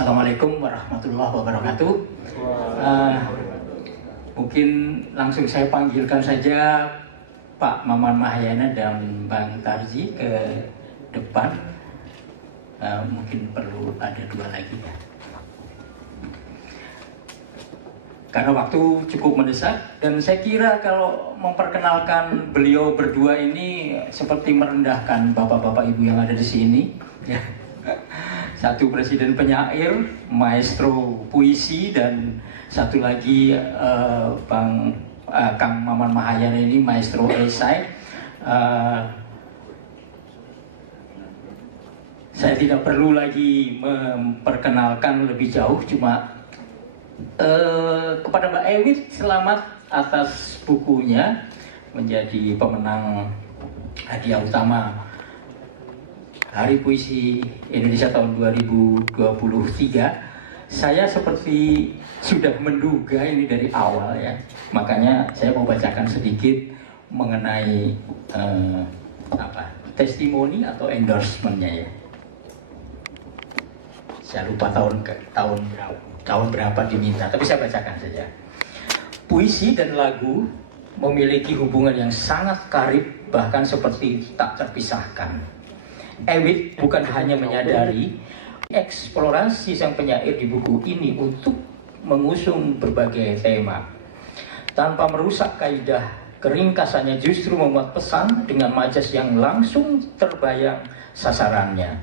Assalamualaikum warahmatullahi wabarakatuh. Mungkin langsung saya panggilkan saja Pak Maman Mahayana dan Bang Tarji ke depan. Mungkin perlu ada dua lagi ya. Karena waktu cukup mendesak dan saya kira kalau memperkenalkan beliau berdua ini seperti merendahkan bapak-bapak ibu yang ada di sini. Ya. Satu presiden penyair, maestro puisi, dan satu lagi Kang Maman Mahayana ini maestro esai. Saya tidak perlu lagi memperkenalkan lebih jauh, cuma kepada Mbak Ewit selamat atas bukunya menjadi pemenang hadiah utama Hari Puisi Indonesia tahun 2023. Saya seperti sudah menduga ini dari awal ya. Makanya saya mau bacakan sedikit mengenai testimoni atau endorsement-nya ya. Saya lupa tahun berapa diminta, tapi saya bacakan saja. Puisi dan lagu memiliki hubungan yang sangat karib, bahkan seperti tak terpisahkan. Ewit bukan hanya menyadari eksplorasi sang penyair di buku ini untuk mengusung berbagai tema. Tanpa merusak kaidah, keringkasannya justru memuat pesan dengan majas yang langsung terbayang sasarannya.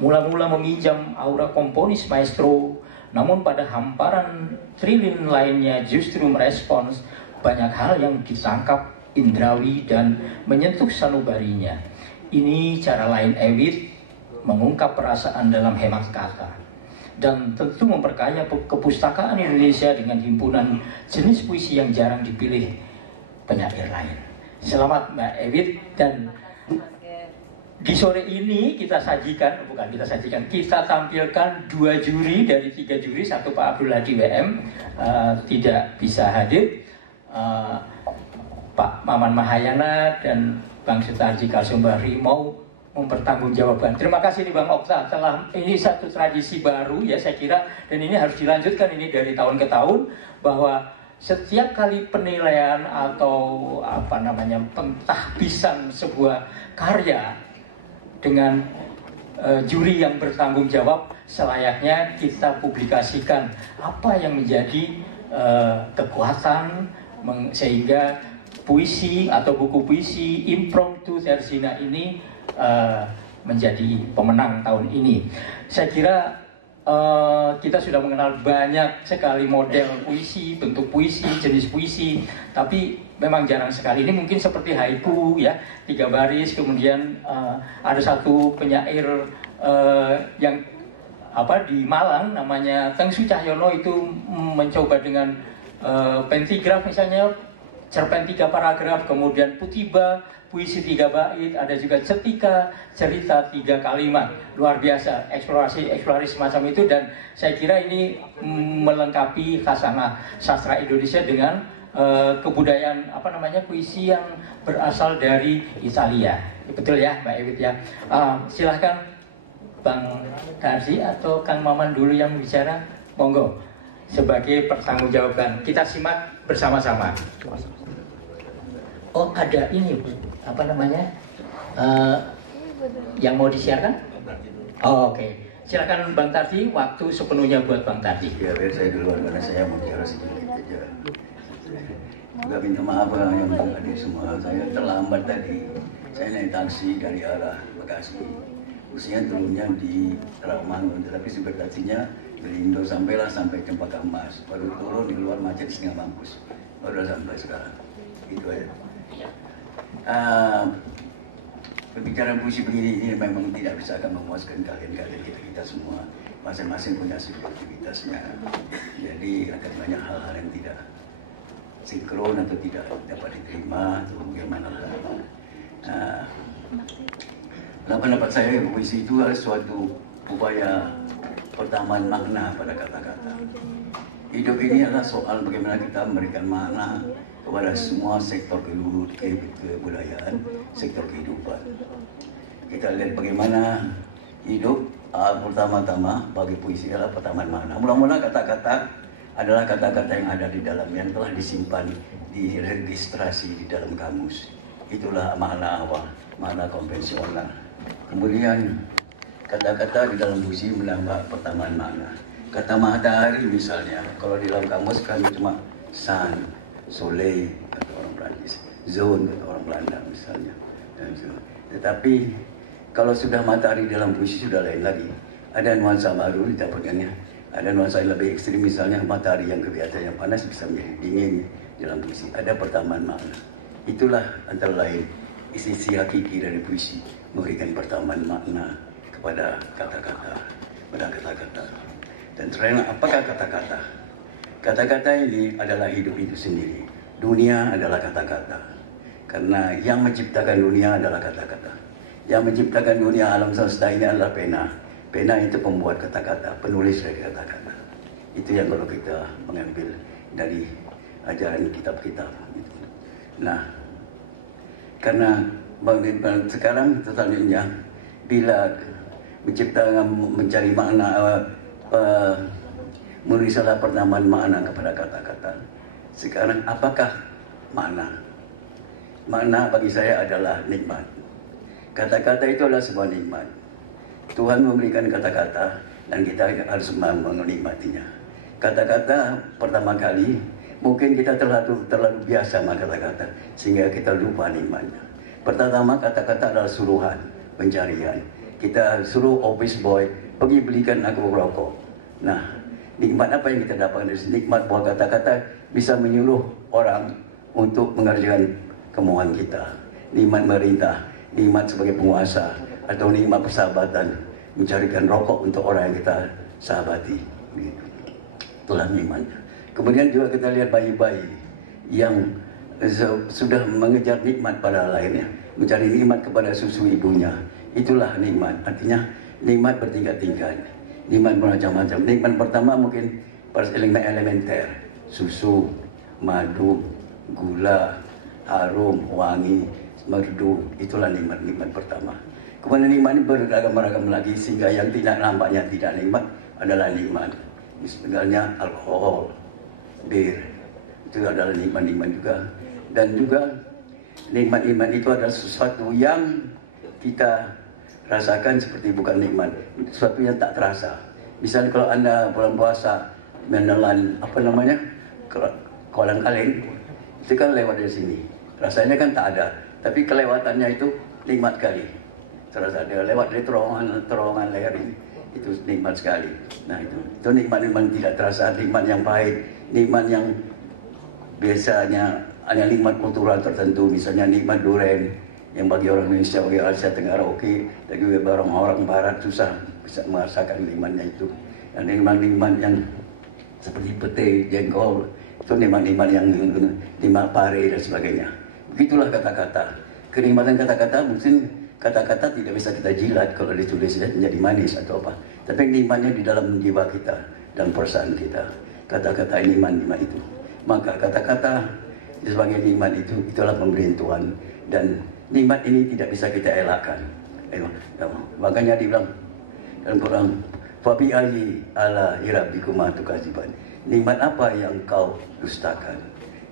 Mula-mula meminjam aura komponis maestro, namun pada hamparan trilin lainnya justru merespons banyak hal yang ditangkap indrawi dan menyentuh sanubarinya. Ini cara lain Ewit mengungkap perasaan dalam hemat kata dan tentu memperkaya kepustakaan Indonesia dengan himpunan jenis puisi yang jarang dipilih penyair lain. Selamat Mbak Ewit, dan di sore ini kita tampilkan dua juri dari 3 juri. Satu Pak Abdul Hadi WM tidak bisa hadir, Pak Maman Mahayana dan Bang Sutarji Kalsumbari mau mempertanggungjawabkan. Terima kasih nih Bang Okta, ini satu tradisi baru ya saya kira, dan ini harus dilanjutkan ini dari tahun ke tahun, bahwa setiap kali penilaian atau pentahbisan sebuah karya dengan juri yang bertanggung jawab, selayaknya kita publikasikan apa yang menjadi kekuatan sehingga puisi atau buku puisi impromptu Terzina ini menjadi pemenang tahun ini. Saya kira kita sudah mengenal banyak sekali model puisi, bentuk puisi, jenis puisi, tapi memang jarang sekali. Ini mungkin seperti haiku ya, 3 baris, kemudian ada satu penyair yang di Malang namanya Tengsu Cahyono itu mencoba dengan pentigraf misalnya, cerpen 3 paragraf, kemudian putiba, puisi 3 bait, ada juga cetika, cerita 3 kalimat. Luar biasa eksplorasi semacam itu, dan saya kira ini melengkapi khasanah sastra Indonesia dengan kebudayaan puisi yang berasal dari Italia. Betul ya Mbak Ewit ya. Silahkan Bang Tarji atau Kang Maman dulu yang bicara, monggo, sebagai pertanggungjawaban. Kita simak bersama-sama. Oh, ada ini yang mau disiarkan? Oh, oke. Silakan Bang Tarji, waktu sepenuhnya buat Bang Tarji. Ya, biar saya duluan karena saya mau bicara sedikit aja. Juga minta maaf yang hadir semua. Saya terlambat tadi. Saya naik taksi dari arah Bekasi. Usia turunnya di Rawamangun, tetapi supir taksinya Belindo sampai Cempaka Emas. Baru turun di luar macet setengah mampus. Baru sampai sekarang. Itu aja. Berbicara puisi begini ini memang tidak bisa akan memuaskan kalian kita semua. Masing-masing punya subjektivitasnya. Jadi akan banyak hal-hal yang tidak sinkron atau tidak dapat diterima atau bagaimana. Pendapat saya puisi itu adalah suatu upaya pertambahan makna pada kata-kata. Hidup ini adalah soal bagaimana kita memberikan makna kepada semua sektor kebudayaan, sektor kehidupan. Kita lihat bagaimana Hidup pertama-tama bagi puisi adalah pertamaan makna. Mula-mula kata-kata adalah kata-kata yang ada di dalam, yang telah disimpan, diregistrasi di dalam kamus. Itulah makna awal, makna konvensional. Kemudian kata-kata di dalam puisi menambah pertamaan makna. Kata matahari misalnya, kalau di dalam kamus kan cuma sun, soleil kata orang Perancis, zone kata orang Belanda misalnya. Tetapi kalau sudah matahari dalam puisi sudah lain lagi. Ada nuansa baru didapatkannya. Ada nuansa yang lebih ekstrim, misalnya matahari yang kelihatan yang panas bisa menjadi dingin dalam puisi. Ada pertamaan makna. Itulah antara lain sisi hakiki dari puisi, memberikan pertamaan makna kepada kata-kata, pada kata-kata. Dan terang apakah kata-kata? Kata-kata ini adalah hidup itu sendiri. Dunia adalah kata-kata. Karena yang menciptakan dunia adalah kata-kata. Yang menciptakan dunia alam semesta ini adalah pena. Pena itu pembuat kata-kata, penulis dari kata-kata. Itu yang kalau kita mengambil dari ajaran kitab-kitab. Nah, karena sekarang selanjutnya bila menciptakan, mencari makna, menulislah pertamaan makna kepada kata-kata. Sekarang apakah makna? Makna bagi saya adalah nikmat. Kata-kata itu adalah sebuah nikmat. Tuhan memberikan kata-kata dan kita harus menikmatinya. Kata-kata pertama kali mungkin kita terlalu biasa sama kata-kata sehingga kita lupa nikmatnya. Pertama kata-kata adalah suruhan, pencarian. Kita suruh office boy pergi belikan aku rokok. Nah, nikmat apa yang kita dapatkan dari sini? Nikmat bahwa kata-kata bisa menyuruh orang untuk mengerjakan kemauan kita. Nikmat merintah, nikmat sebagai penguasa, atau nikmat persahabatan, mencarikan rokok untuk orang yang kita sahabati. Itulah nikmatnya. Kemudian juga kita lihat bayi-bayi yang sudah mengejar nikmat pada lahirnya, mencari nikmat kepada susu ibunya. Itulah nikmat. Artinya nikmat bertingkat-tingkat, nikmat bermacam-macam. Nikmat pertama mungkin pada elemen elementer, susu, madu, gula, harum, wangi, merdu. Itulah nikmat-nikmat pertama. Kemudian nikmat ini beragam-ragam lagi sehingga yang tidak nampaknya tidak nikmat adalah nikmat. Misalnya alkohol, bir, itu adalah nikmat-nikmat juga. Dan juga nikmat-nikmat itu adalah sesuatu yang kita rasakan seperti bukan nikmat, sesuatu yang tak terasa. Misalnya kalau Anda bulan puasa menelan kolang-kaling, itu kan lewat dari sini. Rasanya kan tak ada, tapi kelewatannya itu nikmat sekali. Terasa dia lewat dari terowongan leher ini, itu nikmat sekali. Nah itu nikmat-nikmat tidak terasa, nikmat yang pahit, nikmat yang biasanya hanya nikmat kultural tertentu, misalnya nikmat durian yang bagi orang Indonesia, bagi Asia Tenggara oke, tapi bagi orang Barat susah bisa merasakan nikmatnya itu. Dan nikmat-nikmat yang seperti pete, jengkol, itu nikmat-nikmat yang nikmat pare dan sebagainya. Begitulah kata-kata. Kenikmatan kata-kata mungkin kata-kata tidak bisa kita jilat kalau ditulis menjadi manis atau apa. Tapi nikmatnya di dalam jiwa kita dan perasaan kita. Kata-kata nikmat-nikmat itu. Maka kata-kata sebagai nikmat itu, itulah pemberian Tuhan. Dan nikmat ini tidak bisa kita elakkan. Makanya dibilang dalam Quran, Fabi ayyi ala rabbikuma tukadziban. Nikmat apa yang kau dustakan?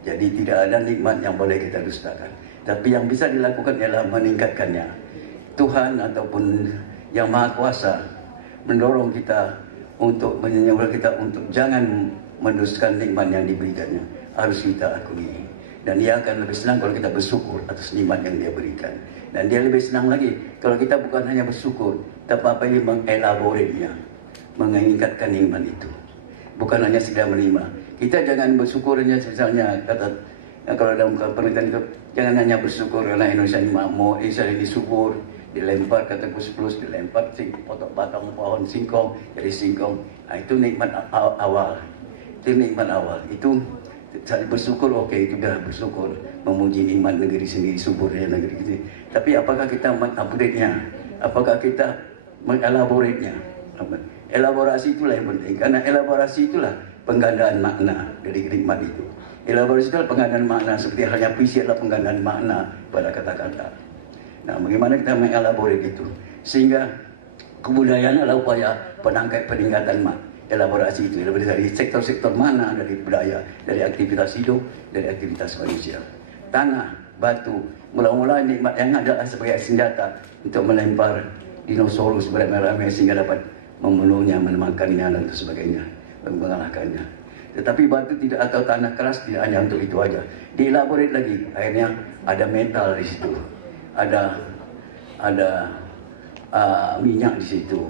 Jadi tidak ada nikmat yang boleh kita dustakan. Tapi yang bisa dilakukan ialah meningkatkannya. Tuhan ataupun yang Maha Kuasa mendorong kita untuk menyuruh kita untuk jangan mendustakan nikmat yang diberikannya. Harus kita akui. Dan dia akan lebih senang kalau kita bersyukur atas nikmat yang dia berikan. Dan dia lebih senang lagi kalau kita bukan hanya bersyukur, tapi mengelaborasinya, mengingatkan nikmat itu. Bukan hanya sekedar menerima. Kita jangan bersyukur hanya misalnya kata kalau dalam pernikahan itu jangan hanya bersyukur karena Indonesia ini makmur, Israel ini subur, dilempar kata plus dilempar potong batang pohon singkong jadi singkong. Nah, itu nikmat awal. Itu nikmat awal. Itu saya bersyukur, oke, itu dah bersyukur, memuji nikmat negeri sendiri, suburnya negeri ini. Tapi apakah kita mengupgrade-nya? Apakah kita mengelaborate-nya? Elaborasi itulah yang penting, karena elaborasi itulah penggandaan makna dari nikmat itu. Elaborasi itulah penggandaan makna, seperti halnya puisi adalah penggandaan makna pada kata-kata. Nah, bagaimana kita mengelaborate itu? Sehingga Kebudayaan adalah upaya peningkatan elaborasi itu dari sektor-sektor mana, dari budaya, dari aktivitas hidup, dari aktivitas manusia. Tanah, batu, mula-mula nikmat yang adalah sebagai senjata untuk melempar dinosaurus beramai-ramai sehingga dapat membunuhnya, memakannya dan sebagainya, mengalahkannya. Tetapi batu tidak atau tanah keras tidak hanya untuk itu aja. Dielaborate lagi, akhirnya ada metal di situ, ada minyak di situ,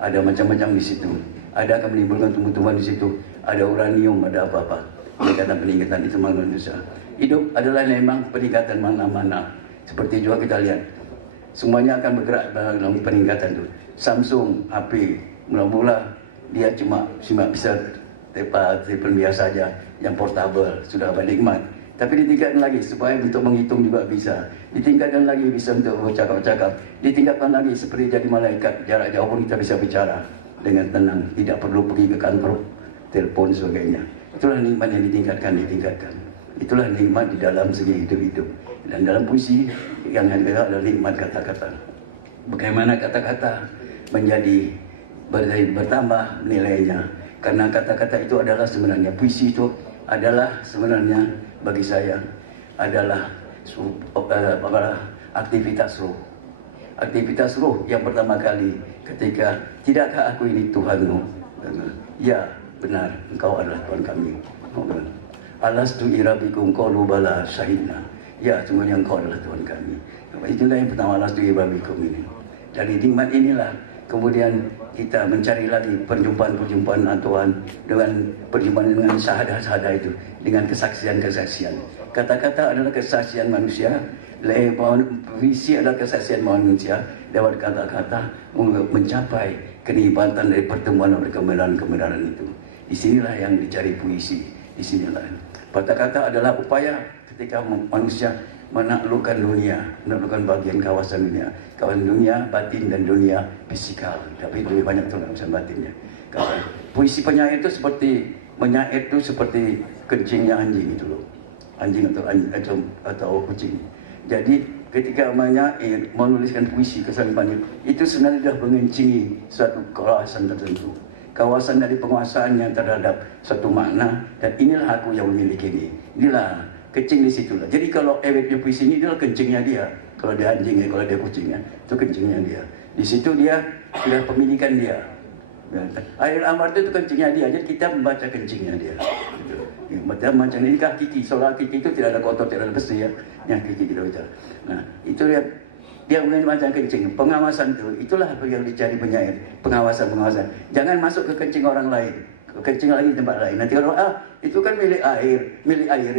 ada macam-macam di situ, ada akan menimbulkan tumbuh-tumbuhan di situ, ada uranium, ada apa-apa. Peningkatan itu manusia. Hidup adalah memang peningkatan mana-mana. Seperti juga kita lihat, semuanya akan bergerak dalam peningkatan itu. Samsung HP mula-mula dia cuma bisa telepon biasa saja, yang portable, sudah nikmat. Tapi ditingkatkan lagi supaya untuk menghitung juga bisa. Ditingkatkan lagi bisa untuk bercakap-cakap. Ditingkatkan lagi seperti jadi malaikat, jarak jauh pun kita bisa bicara dengan tenang, tidak perlu pergi ke kantor, telepon sebagainya. Itulah nikmat yang ditingkatkan. Itulah nikmat di dalam segi hidup-hidup. Dan dalam puisi yang adalah nikmat kata-kata. Bagaimana kata-kata menjadi bertambah nilainya. Karena kata-kata itu adalah sebenarnya, puisi itu adalah sebenarnya bagi saya adalah aktivitas roh. Aktivitas roh yang pertama kali ketika, tidakkah aku ini Tuhanmu? Ya, benar, engkau adalah Tuhan kami. Alastu irabikum qalu bala syahidna. Ya, sungguhnya engkau adalah Tuhan kami. Itulah yang pertama, alastu irabikum ini. Dari nikmat inilah kemudian kita mencari lagi perjumpaan-perjumpaan Tuhan dengan perjumpaan dengan syahadah-syahadah itu, dengan kesaksian-kesaksian. Kata-kata adalah kesaksian manusia, puisi adalah kesaksian manusia lewat kata-kata untuk mencapai kenikmatan dari pertemuan dan kebenaran-kebenaran itu. Di sinilah yang dicari puisi. Di sinilah. Kata-kata adalah upaya ketika manusia menaklukkan dunia, menaklukkan bagian kawasan dunia batin dan dunia fisikal. Tapi lebih banyak urusan batinnya. Puisi penyair itu seperti menyair itu seperti kencingnya anjing itu loh, anjing atau kucing. Jadi ketika menyair, menuliskan puisi kesan itu sebenarnya sudah mengencingi suatu kawasan tertentu, kawasan dari penguasaannya terhadap suatu makna, dan inilah aku yang memiliki ini. Inilah kencing di situlah. Jadi kalau eweknya puisi ini adalah kencingnya dia. Kalau dia anjingnya, kalau dia kucingnya, itu kencingnya dia. Di situ dia sudah pemilikan dia. Air amar itu kencingnya dia. Jadi kita membaca kencingnya dia. Macam ini kaki, soal kaki itu tidak ada kotor, tidak ada bersih ya. Yang kaki kita baca. Nah, itu dia mulai baca kencing. Pengawasan itulah yang dicari penyair. Pengawasan. Jangan masuk ke kencing orang lain. Kencing lagi di tempat lain. Nanti kalau itu kan milik air.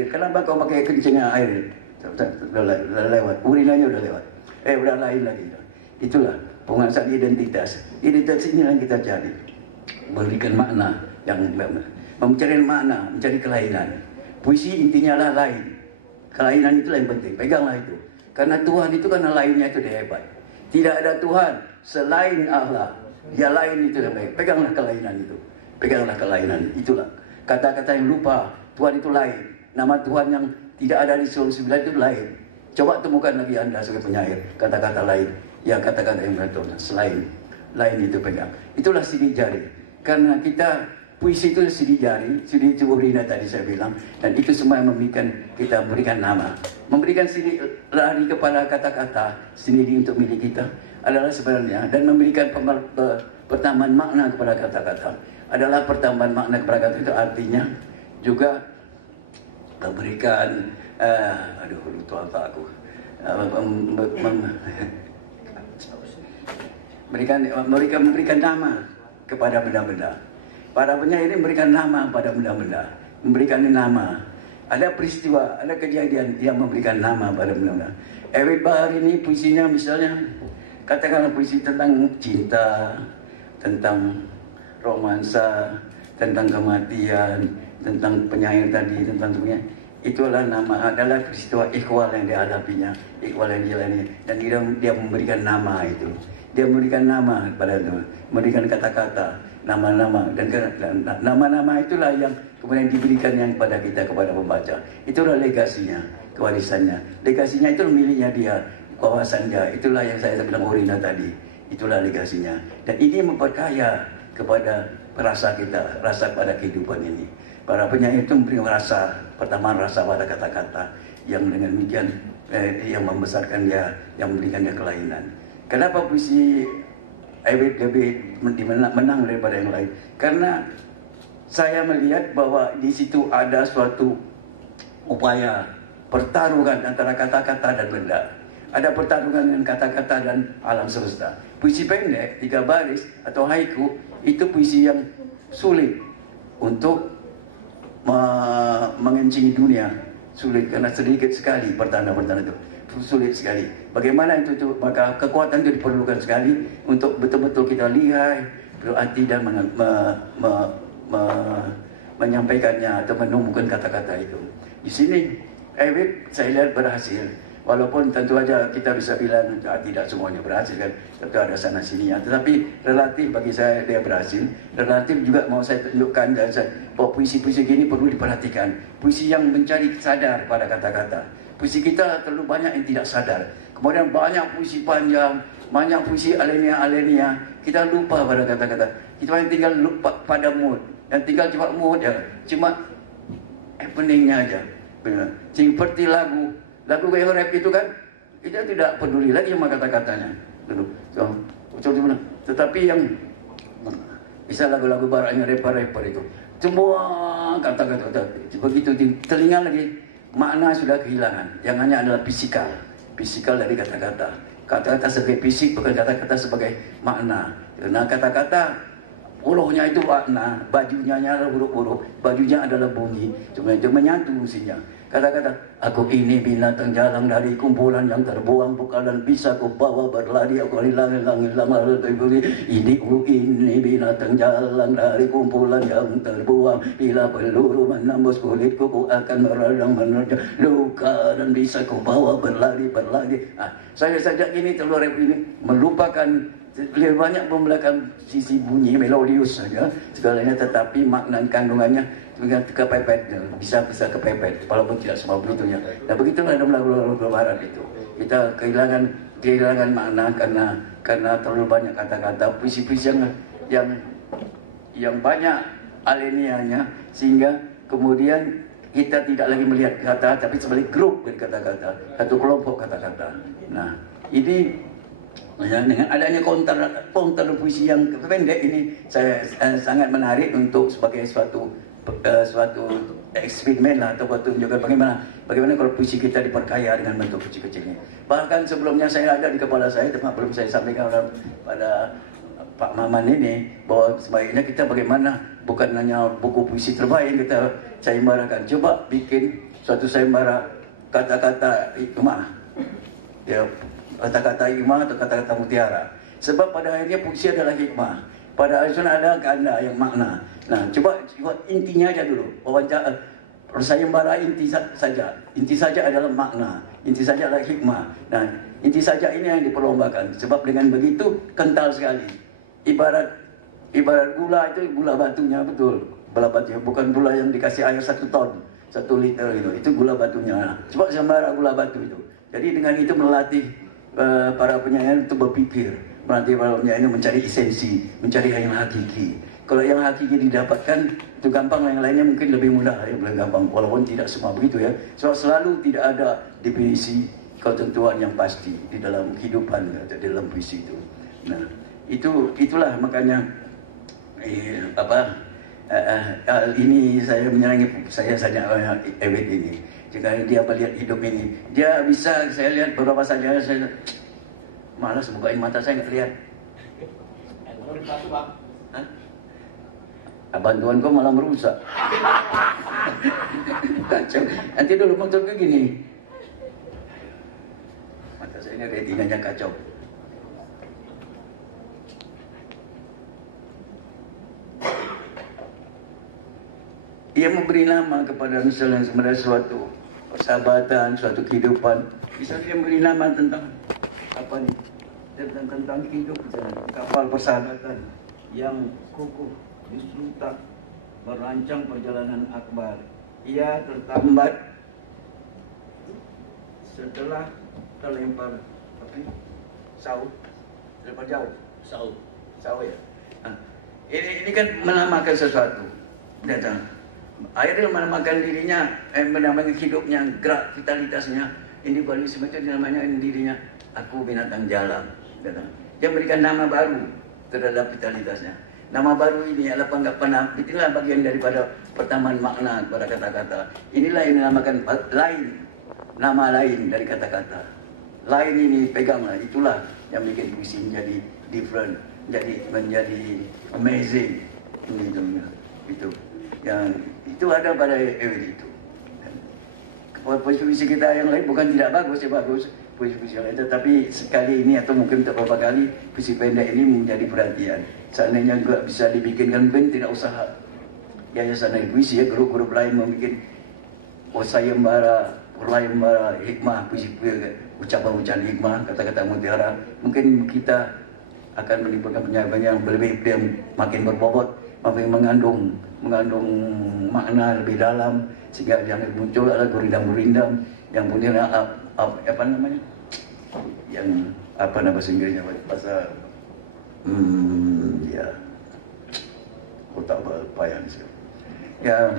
Kenapa kau pakai kencingnya air? Udah lewat, urinanya udah lewat. Udah lain lagi. Itulah penguasaan identitas. Identitas ini yang kita cari. Berikan makna yang mencari makna, mencari kelainan. Puisi intinya lah lain. Kelainan itulah yang penting. Peganglah itu. Karena Tuhan itu karena lainnya itu dia hebat. Tidak ada Tuhan selain Allah. Dia lain itu yang baik. Peganglah kelainan itu. Peganglah kelainan. Itulah kata-kata yang lupa. Tuhan itu lain. Nama Tuhan yang tidak ada di seluruh sembilan itu lain. Coba temukan lagi Anda sebagai penyair kata-kata lain. Ya, kata-kata yang betul. Selain. Lain itu pegang. Itulah sidik jari. Karena kita puisi itu sidik jari, sidik tubuh rina tadi saya bilang. Dan itu semua yang kita memberikan nama. Memberikan sidik lari kepada kata-kata sendiri untuk milik kita adalah sebenarnya. Dan memberikan pertambahan makna kepada kata-kata adalah pertambahan makna kepada kata itu, artinya juga memberikan lupa apa aku memberikan nama kepada benda-benda. Para penyair ini memberikan nama pada benda-benda, memberikan nama. Ada peristiwa, ada kejadian yang memberikan nama pada benda-benda. Ewek Bahar ini puisinya misalnya, katakanlah puisi tentang cinta, tentang romansa, tentang kematian, tentang penyair tadi, tentang semuanya. Itulah adalah peristiwa ikhwal yang dihadapinya, ikhwal yang dialami, dan dia memberikan nama itu. Dia memberikan nama kepada itu, memberikan kata-kata, nama-nama, dan nama-nama itulah yang kemudian diberikan yang kepada kita, kepada pembaca. Itulah legasinya, kewarisannya. Legasinya itu miliknya dia, kawasan dia. Itulah yang saya bilang urina tadi. Itulah legasinya. Dan ini memperkaya kepada rasa kita, rasa pada kehidupan ini. Para penyair itu memberi rasa, pertama rasa pada kata-kata yang dengan demikian yang membesarkan dia, yang memberikan dia kelainan. Kenapa puisi Ewit lebih menang daripada yang lain? Karena saya melihat bahwa di situ ada suatu upaya pertarungan antara kata-kata dan benda. Ada pertarungan dengan kata-kata dan alam semesta. Puisi pendek, 3 baris atau haiku, itu puisi yang sulit untuk mengencingi dunia. Sulit karena sedikit sekali pertanda-pertanda itu. Sulit sekali. Bagaimana itu tuh? Maka kekuatan itu diperlukan sekali untuk betul-betul kita lihat, berarti dan menyampaikannya atau menemukan kata-kata itu. Di sini Ewit saya lihat berhasil. Walaupun tentu saja kita bisa bilang tidak semuanya berhasil kan, tentu ada sana sininya. Tetapi relatif bagi saya dia berhasil. Relatif juga mau saya tunjukkan bahwa puisi-puisi gini perlu diperhatikan. Puisi yang mencari sadar pada kata-kata. Puisi kita terlalu banyak yang tidak sadar. Kemudian banyak puisi panjang, banyak puisi alenia. Kita lupa pada kata-kata. Kita hanya tinggal lupa pada mood. Dan tinggal cuma mood ya, cuma happeningnya aja. Seperti lagu yang rap itu kan, kita tidak peduli lagi sama kata-katanya. Tetapi yang bisa lagu-lagu baratnya rapper itu, semua kata-kata begitu telinga lagi, makna sudah kehilangan. Yang hanya adalah fisikal dari kata-kata. Kata-kata sebagai fisik, bukan kata-kata sebagai makna. Karena kata-kata hurufnya itu makna, bajunya adalah huruf-huruf, bajunya adalah bunyi. Cuma itu menyatu musinya. Kata-kata, aku ini binatang jalang dari kumpulan yang terbuang, bukan bisa ku bawa berlari, aku hilang ini binatang jalang dari kumpulan yang terbuang, bila peluru menembus kulitku, ku akan menerjang luka dan bisa ku bawa berlari. Saya sajak ini telur rap ini melupakan lebih banyak membelakang sisi bunyi melodius saja segalanya, tetapi makna kandungannya kepepet, bisa kepepet walaupun tidak semua begitu ya. Nah begitulah dalam lagu-lagu barat itu kita kehilangan makna karena terlalu banyak kata-kata, puisi-puisi yang banyak alenianya, sehingga kemudian kita tidak lagi melihat kata tapi sebagai grup dari kata-kata, satu kelompok kata-kata. Nah ini dengan adanya counter puisi yang pendek ini saya sangat menarik untuk sebagai suatu eksperimen lah, atau tunjukkan bagaimana kalau puisi kita diperkaya dengan bentuk kecil-kecilnya. Bahkan sebelumnya saya ada di kepala saya, tapi belum saya sampaikan pada Pak Maman ini, bahwa sebaiknya kita bagaimana bukan hanya buku puisi terbaik yang kita sayembarakan, coba bikin suatu sayembara kata-kata hikmah, ya, kata-kata hikmah atau kata-kata mutiara. Sebab pada akhirnya puisi adalah hikmah, pada akhirnya ada ganda yang makna. Nah, coba intinya aja dulu. Wawancara sayembara inti saja adalah makna, inti saja adalah hikmah. Nah, inti saja ini yang diperlombakan. Sebab dengan begitu kental sekali. Ibarat gula itu gula batunya, betul. Gula batunya bukan gula yang dikasih air 1 ton, 1 liter gitu. Itu gula batunya. Nah, coba sayembara gula batu itu. Jadi dengan itu melatih para penyair untuk berpikir, melatih para penyair mencari esensi, mencari yang hakiki. Kalau yang hakiki didapatkan itu gampang, yang lainnya mungkin lebih mudah, lebih gampang. Walaupun tidak semua begitu ya. So, selalu tidak ada definisi ketentuan yang pasti di dalam kehidupan atau di dalam puisi itu. Nah, itulah makanya ini saya menyenangi saya saja Ewit ini. Jika dia melihat hidup ini, dia bisa, saya lihat beberapa saja, saya malas bukain mata saya nggak lihat. Bantuan kau malah merusak. Kacau. Nanti dulu motor ke gini. Mata saya ini retinanya kacau. Ia memberi nama kepada misalnya sebenarnya suatu persahabatan, suatu kehidupan. Bisa dia memberi nama tentang apa nih? Tentang hidup, kapal persahabatan yang kukuh justru tak merancang perjalanan akbar. Ia tertambat setelah terlempar saut Terlalu jauh. Saud. Saud ya. Nah, ini kan menamakan sesuatu. Datang. Akhirnya menamakan dirinya, menamakan hidupnya, gerak vitalitasnya. Ini Bali semacam namanya dirinya. Aku binatang jalan. Datang. Dia memberikan nama baru terhadap vitalitasnya. Nama baru ini adalah penggap. Itulah bagian daripada pertamaan makna kepada kata-kata. Inilah yang dinamakan lain. Nama lain dari kata-kata. Lain ini peganglah. Itulah yang bikin puisi menjadi different, menjadi amazing. Itu yang itu ada pada itu. Puisi kita yang lain bukan tidak bagus, ya bagus puisi yang lain, tetapi sekali ini atau mungkin untuk beberapa kali puisi pendek ini menjadi perhatian. Seandainya juga bisa dibikinkan band, tidak usah yayasan puisi ya, grup-grup lain membuat sayembara, hikmah, puisi ucapan-ucapan hikmah, kata-kata mutiara. Mungkin kita akan menimbulkan penyampaian yang lebih makin berbobot, makin mengandung makna lebih dalam, sehingga yang muncul adalah gurindam-gurindam yang punya apa namanya, yang apa nama bahasa Inggrisnya, bahasa ya otak payah sih. Ya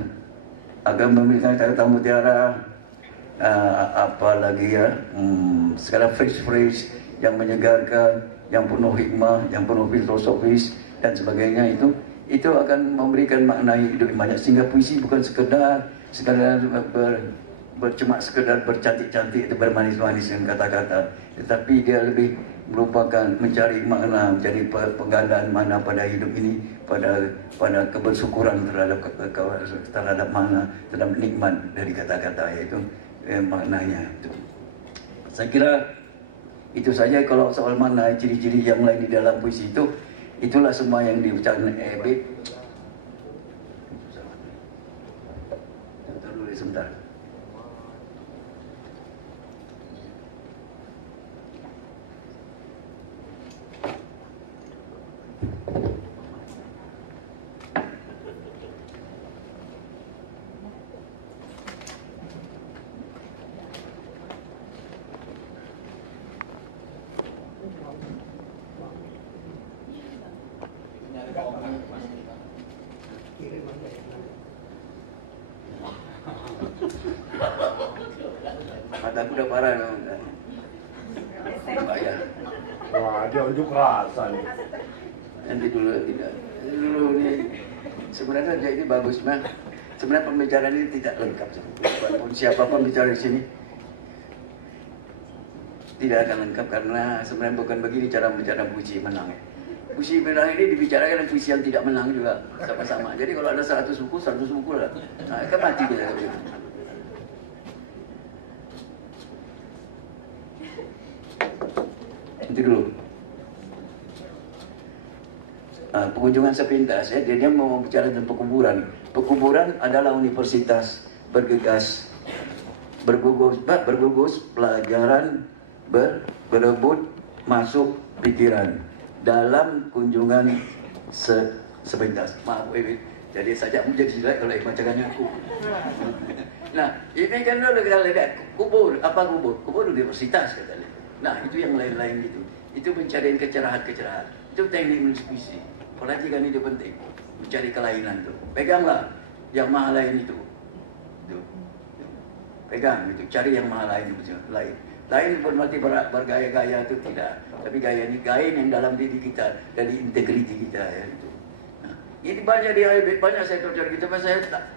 agar memiliki kata mutiara, apalagi ya, segala phrase-phrase yang menyegarkan, yang penuh hikmah, yang penuh filosofis dan sebagainya, itu akan memberikan makna hidup yang banyak, sehingga puisi bukan sekedar cuma sekedar bercantik-cantik atau bermanis-manis dengan kata-kata, tetapi dia lebih merupakan mencari makna, mencari penggandaan makna pada hidup ini, pada kebersyukuran terhadap makna, terhadap nikmat dari kata-kata, yaitu maknanya. Saya kira itu saja. Kalau soal makna, ciri-ciri yang lain di dalam puisi itu, itulah semua yang diucapkan Ebit. Sebentar. Mataku udah parah. Bahaya. Wah, dia unjuk rasa nih. Nanti dulu nih. Sebenarnya dia ini bagus, mah. Sebenarnya pembicaraan ini tidak lengkap. Siapapun bicara di sini tidak akan lengkap, karena sebenarnya bukan begini cara bicara puisi menang. Puisi menang ini dibicarakan dengan puisi yang tidak menang juga sama-sama. Jadi kalau ada 100 buku lah. Nah, kan mati kita. Itu dulu. Pengunjungan sepintas ya, dia mau bicara tentang pekuburan. Pekuburan adalah universitas bergegas, bergugus pelajaran, berebut masuk pikiran dalam kunjungan sepintas. Maaf, jadi saja menjadi jelek kalau bacaannya aku. Nah, ini kan kita lihat kubur, apa kubur? Kubur universitas katanya. Nah, itu yang lain-lain gitu. Itu mencari kecerahan. Itu teknik menulis puisi. Perhatikan itu penting. Mencari kelainan itu. Peganglah yang maha lain itu. Pegang itu. Cari yang maha lain itu. Lain berarti bergaya-gaya itu tidak. Tapi gaya ini gaya yang dalam diri kita, dari integriti kita ya itu. Nah, ini banyak di Ebit, banyak saya kerja gitu. Tapi saya tak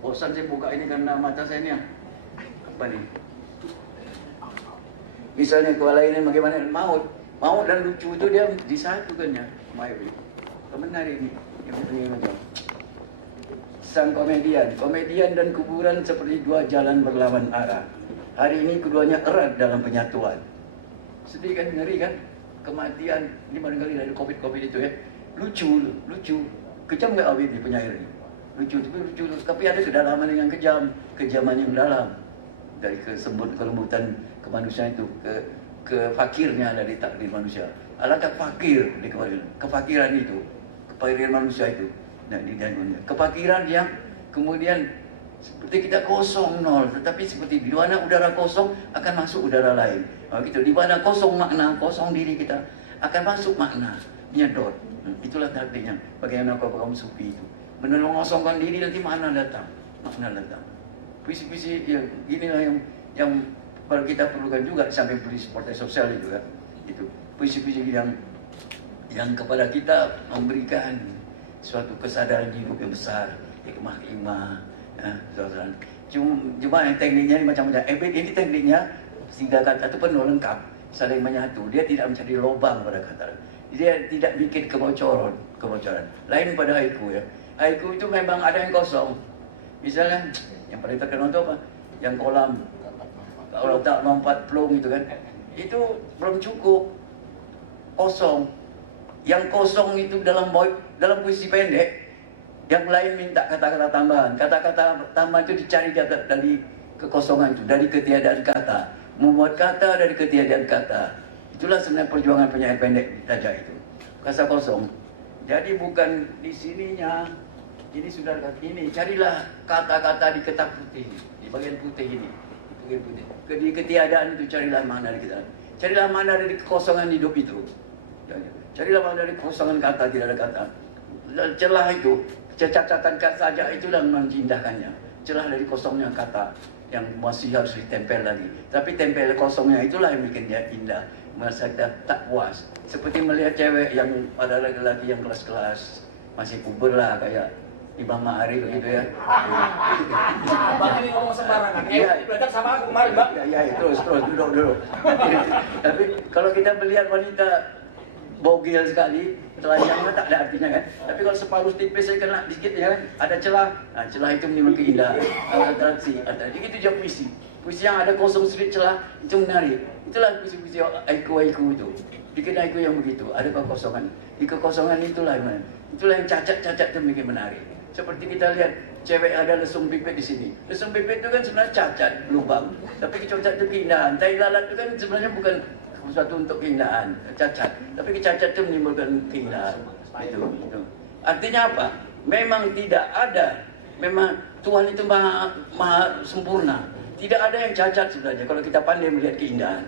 bosan saya buka ini karena mata saya ini. Apa nih? Misalnya kelainan bagaimana maut dan lucu itu dia disatukannya. Benar ini yang macam sang komedian dan kuburan seperti dua jalan berlawan arah. Hari ini keduanya erat dalam penyatuan. Sedih kan, ngeri kan? Kematian ini barangkali dari covid itu ya. Lucu. Kejam nggak awet ini penyair ini? Lucu, tapi ada kedalaman yang kejam, kejaman yang dalam. Dari kelembutan kemanusiaan itu ke fakirnya dari takdir manusia. Alangkah fakir di kefakiran itu, kefakiran manusia itu. Nah, di dalamnya kefakiran yang kemudian seperti kita kosong nol, tetapi seperti di mana udara kosong akan masuk udara lain. Begitu, di mana kosong makna, kosong diri kita akan masuk makna, nyedot. Itulah takdirnya. Bagaimana kaum sufi itu mengosongkan diri, nanti makna datang. Puisi-puisi yang inilah yang kalau kita perlukan juga sampai puisi partai sosial itu kan. Itu puisi-puisi yang kepada kita memberikan suatu kesadaran hidup yang besar, hikmah. Cuma yang tekniknya ini macam-macam. Ini tekniknya 3 kata itu penuh lengkap, saling menyatu. Dia tidak mencari lubang pada kata. Dia tidak bikin kebocoran. Lain pada haiku ya. Haiku itu memang ada yang kosong. Misalnya yang paling terkenal itu apa? Yang kolam. Kalau tak lompat plung itu kan. Itu belum cukup. Kosong. Yang kosong itu dalam puisi pendek. Yang lain minta kata-kata tambahan. Kata-kata tambahan itu dicari dari kekosongan itu, dari ketiadaan kata. Membuat kata dari ketiadaan kata. Itulah sebenarnya perjuangan penyair pendek saja itu. Kasa kosong. Jadi bukan di sininya. Ini sudah ini. Carilah kata-kata di ketak putih, di bagian putih ini. Di bagian putih. Di ketiadaan itu carilah makna dari ketiadaan. Carilah makna dari kekosongan hidup itu. Carilah makna dari kekosongan kata, tidak ada kata. Celah itu, cacatan kata saja itulah mengindahkannya. Celah dari kosongnya kata yang masih harus ditempel lagi. Tapi tempel kosongnya itulah yang bikin dia indah. Merasa kita tak puas. Seperti melihat cewek yang pada laki-laki yang kelas-kelas masih puber lah, kayak Imam Ma'ari begitu ya. Bang ini ngomong sembarangan. Belajar sama aku kemarin, Bang. Ya, terus duduk. Tapi kalau kita melihat wanita bogil sekali, telanjangnya tak ada artinya kan. Tapi kalau separuh tipis saya kena dikit ya kan, ada celah. Nah, celah itu menimbulkan keindahan, atraksi. Jadi itu dia puisi. Puisi yang ada kosong sedikit celah itu menarik. Itulah puisi-puisi haiku itu. Bikin haiku yang begitu, ada kekosongan. Di kekosongan itulah yang cacat-cacat itu bikin menarik. Seperti kita lihat cewek ada lesung pipit di sini. Lesung pipit itu kan sebenarnya cacat, lubang. Tapi cacat itu keindahan. Tai lalat itu kan sebenarnya bukan sesuatu untuk keindahan, cacat. Tapi cacat itu menimbulkan keindahan. Itu. Artinya apa? Memang tidak ada. Memang Tuhan itu maha sempurna. Tidak ada yang cacat sebenarnya kalau kita pandai melihat keindahan.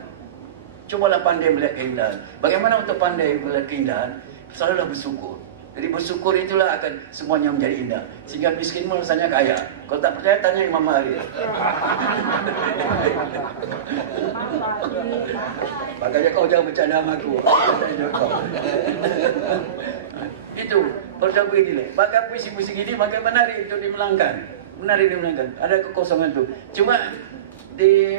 Cobalah pandai melihat keindahan. Bagaimana untuk pandai melihat keindahan? Selalulah bersyukur. Jadi bersyukur itulah akan semuanya menjadi indah. Sehingga miskin rasanya kaya. Kalau tak percaya tanya Imam Ma'ari. Makanya kau jangan bercanda sama aku. Itu percaya begini. Maka puisi-puisi gini maka menarik untuk dimenangkan. Ada kekosongan itu. Cuma di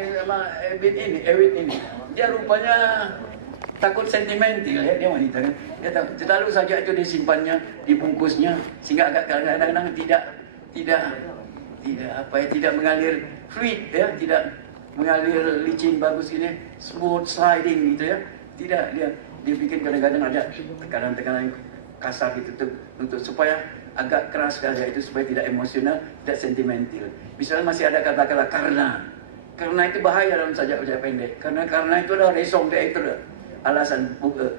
Ewit ini dia rupanya takut sentimental ya, dia wanita kan. Dia terlalu saja itu disimpannya, dibungkusnya sehingga agak kadang-kadang tidak mengalir fluid ya, tidak mengalir licin bagus ini, smooth sliding gitu ya. Tidak, dia bikin kadang-kadang ada tekanan-tekanan kasar gitu untuk supaya agak keras saja itu supaya tidak emosional, tidak sentimental. Misalnya masih ada kata-kata karena itu bahaya dalam sajak pendek. Karena itu adalah raison d'être, alasan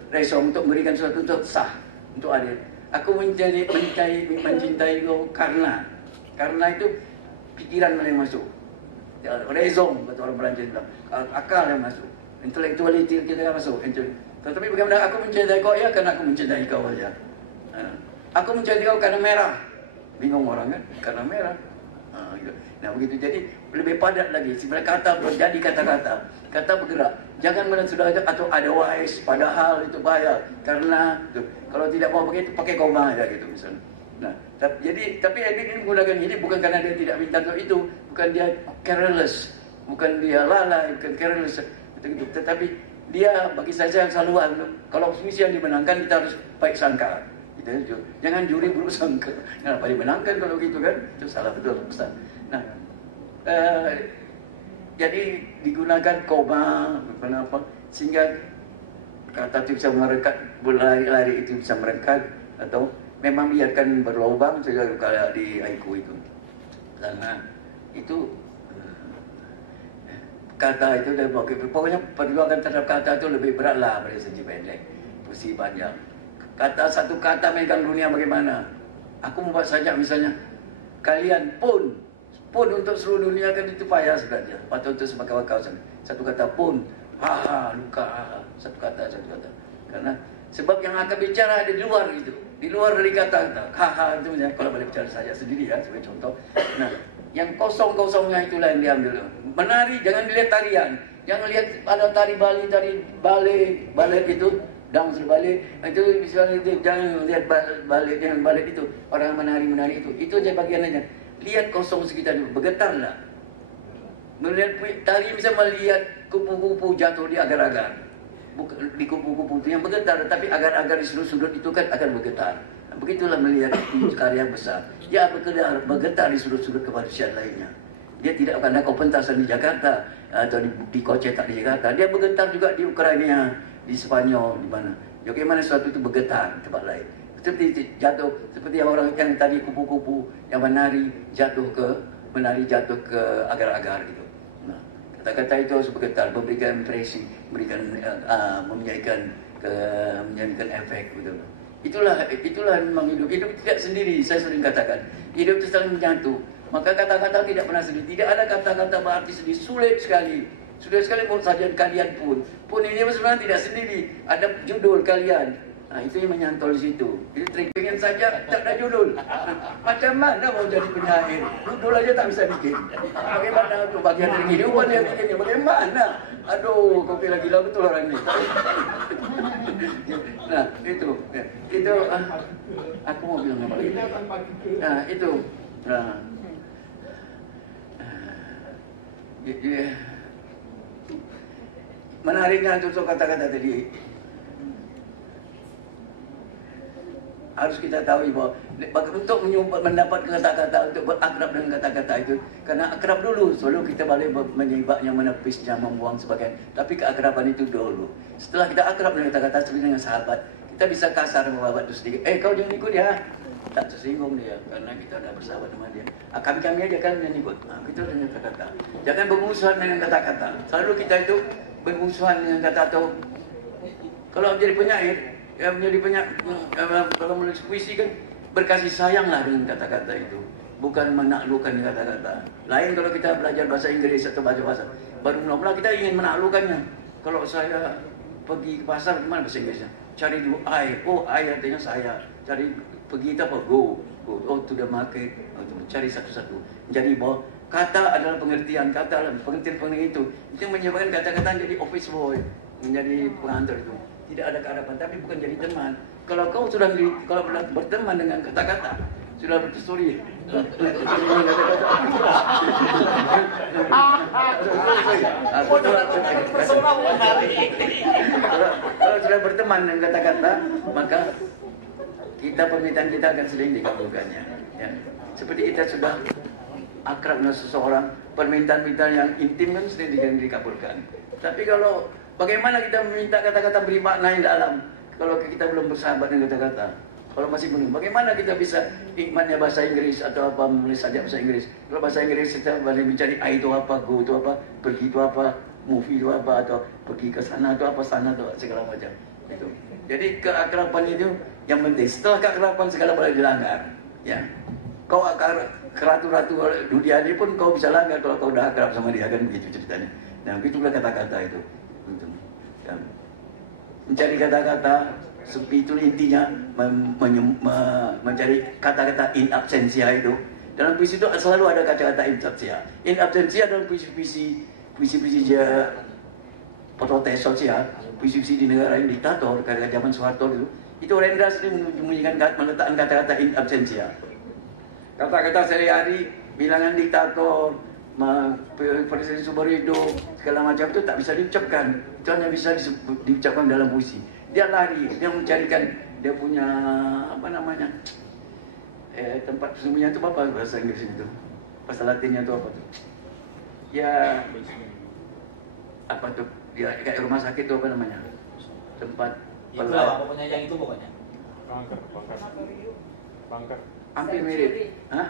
raison untuk memberikan sesuatu untuk sah, untuk adil. Aku mencintai kau karena itu pikiran yang masuk, raison kata orang Perancis bilang, akal yang masuk, intellectuality kita yang masuk. Tetapi bagaimana aku mencintai kau ya karena aku mencintai kau saja. Aku mencintai kau karena merah, bingung orang kan, karena merah. Nah begitu, jadi lebih padat lagi. Sebenarnya kata berjadi kata bergerak. Jangan sudah atau otherwise, padahal itu bahaya. Karena kalau tidak mau begitu pakai koma aja gitu misalnya. Nah, tapi ini menggunakan ini bukan karena dia tidak minta untuk itu, bukan dia careless, bukan dia lalai, bukan careless, tetapi dia bagi saya yang selalu kalau misi yang dimenangkan kita harus baik sangka. Gitu. Jangan juri buruk sangka. Kenapa dimenangkan kalau gitu kan? Itu salah betul Ustaz. Nah, jadi digunakan koma kenapa sehingga kata itu bisa merekat, berlari-lari itu bisa merekat atau memang biarkan berlubang saja kayak di haiku itu. Karena itu kata itu dan pokoknya perjuangan terhadap kata itu lebih berat lah pada segi pendek, puisi panjang. Kata satu kata megang dunia bagaimana? Aku membuat saja misalnya kalian pun untuk seluruh dunia kan itu payah sebenarnya. Patut untuk semakau-makau satu kata pun, luka, satu kata. Karena sebab yang akan bicara ada di luar itu, di luar dari kata-kata. Haha itu misalnya, kalau boleh bicara saya sendiri ya sebagai contoh. Nah, yang kosong-kosongnya itulah yang diambil. Menari jangan dilihat tarian, jangan lihat ada tari Bali, tari balet itu, dance balik itu misalnya itu, jangan lihat balik, jangan balik itu orang menari itu aja bagiannya. Lihat kosong sekitar itu, bergetarlah. Melihat tari bisa melihat kupu-kupu jatuh di agar-agar. Bukan di kupu-kupu itu yang bergetar, tapi agar-agar di sudut-sudut itu kan akan bergetar. Begitulah melihat karya besar. Dia bergetar di sudut-sudut kemanusiaan lainnya. Dia tidak akan ada kau pentasan di Jakarta atau di Kocetak di Jakarta. Dia bergetar juga di Ukraina, di Spanyol, di mana. Bagaimana sesuatu itu bergetar di tempat lain. Seperti jatuh, seperti orang yang tadi kupu-kupu yang menari jatuh ke agar-agar gitu. Nah, kata-kata itu harus bergetar, memberikan impresi, menjadikan efek gitu. Itulah memang hidup. Hidup tidak sendiri, saya sering katakan. Hidup itu saling menyatu. Maka kata-kata tidak pernah sendiri. Tidak ada kata-kata berarti sendiri. Sulit sekali mau sajian kalian pun ini sebenarnya tidak sendiri. Ada judul kalian. Nah, itu yang menyantol di situ. Jadi teringat saja tak ada judul. Macam mana mau jadi penyair? Judul aja tak bisa bikin. Bagaimana tuh bagian dari kehidupan yang bikinnya? Bagaimana? Aduh, kau gila betul orang ini. Nah, itu aku mau bilang apa lagi? Nah, itu. Nah, menariknya untuk kata-kata tadi. Harus kita tahu bahwa untuk mendapat kata-kata, untuk berakrab dengan kata-kata itu, karena akrab dulu, selalu kita boleh menyibaknya, menepisnya, membuang sebagainya. Tapi keakraban itu dulu. Setelah kita akrab dengan kata-kata seperti dengan sahabat, kita bisa kasar membabat itu sedikit. Kau jangan ikut ya. Tak tersinggung dia, karena kita sudah bersahabat sama dia. Kami aja kan jangan ikut. Kita dengan kata-kata. Jangan bermusuhan dengan kata-kata. Selalu kita itu bermusuhan dengan kata-kata. Kalau menjadi penyair, kalau menulis puisi kan berkasih sayanglah dengan kata-kata itu, bukan menaklukkan kata-kata. Lain kalau kita belajar bahasa Inggris atau bahasa baru mula-mula kita ingin menaklukkannya. Kalau saya pergi ke pasar, gimana bahasa Inggrisnya? Cari dulu I, I artinya saya. Pergi apa? Go, to the market, cari satu-satu. Jadi bahwa kata adalah pengertian, pengertian itu menyebabkan kata-kata jadi office boy, menjadi pengantar itu. Tidak ada kearapan, tapi bukan jadi teman. Kalau kau sudah berteman dengan kata-kata, sudah bertesturi. Kalau sudah berteman dengan kata-kata, maka permintaan kita akan sering dikabulkannya. Ya. Seperti kita sudah akrab dengan seseorang, permintaan-permintaan yang intim kan sering dikabulkan. Tapi kalau bagaimana kita meminta kata-kata beri makna yang dalam kalau kita belum bersahabat dengan kata-kata? Kalau masih belum, bagaimana kita bisa nikmatnya bahasa Inggris atau apa, menulis saja bahasa Inggris? Kalau bahasa Inggris kita boleh mencari I itu apa, go itu apa, pergi itu apa, movie itu apa, atau pergi ke sana itu apa, sana itu segala macam. Itu. Jadi keakraban itu yang penting. Setelah keakraban segala boleh dilanggar. Ya. Kau keratu-ratu dunia ini pun kau bisa langgar kalau kau dah akrab sama dia, kan begitu ceritanya. Nah, begitulah kata-kata itu. Dan mencari kata-kata seperti itu intinya, mencari kata-kata in absentia itu. Dalam puisi itu selalu ada kata-kata in absentia. In absentia dalam puisi-puisi protes sosial, puisi-puisi di negara yang diktator, karya zaman Soeharto itu Rendra sering meletakkan kata-kata in absentia. Kata-kata sehari-hari, bilangan diktator, Presiden Subaridho, segala macam itu tak bisa diucapkan. Itu hanya bisa diucapkan dalam puisi. Dia lari, dia mencarikan, dia punya tempat persembunyian itu apa bahasa Inggris itu? Bahasa Latinnya itu apa tuh? Ya, apa tuh? Dia kayak rumah sakit itu apa namanya? Tempat itulah pokoknya yang itu pokoknya. Bangker. Hampir mirip. Hah?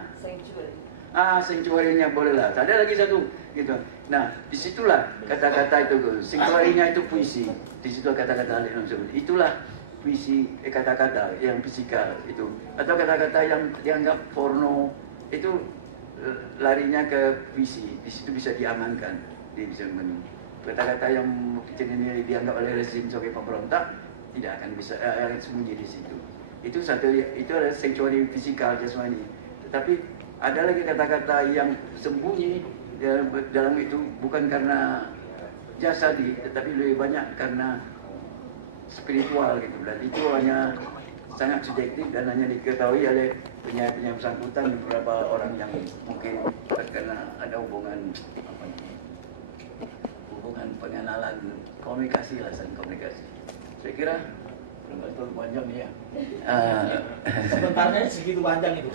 Sanctuary-nya boleh lah. Ada lagi satu gitu. Nah, disitulah kata-kata itu. Sanctuary-nya itu puisi. Di situ kata-kata itulah puisi, kata-kata yang fisikal itu. Atau kata-kata yang dianggap porno itu larinya ke puisi. Di situ bisa diamankan. Dia bisa kata-kata yang ini dianggap oleh rezim sebagai pemberontak tidak akan bisa sembunyi di situ. Itu adalah sanctuary fisikal jasmani. Tetapi ada lagi kata-kata yang sembunyi dalam itu, bukan karena jasadi, tetapi lebih banyak karena spiritual gitu. Dan itu hanya sangat subjektif dan hanya diketahui oleh penyair-penyair bersangkutan, beberapa orang yang mungkin terkena ada hubungan pengenalan komunikasi, saling komunikasi. Saya kira terlalu panjang nih ya. Sebenarnya segitu panjang itu.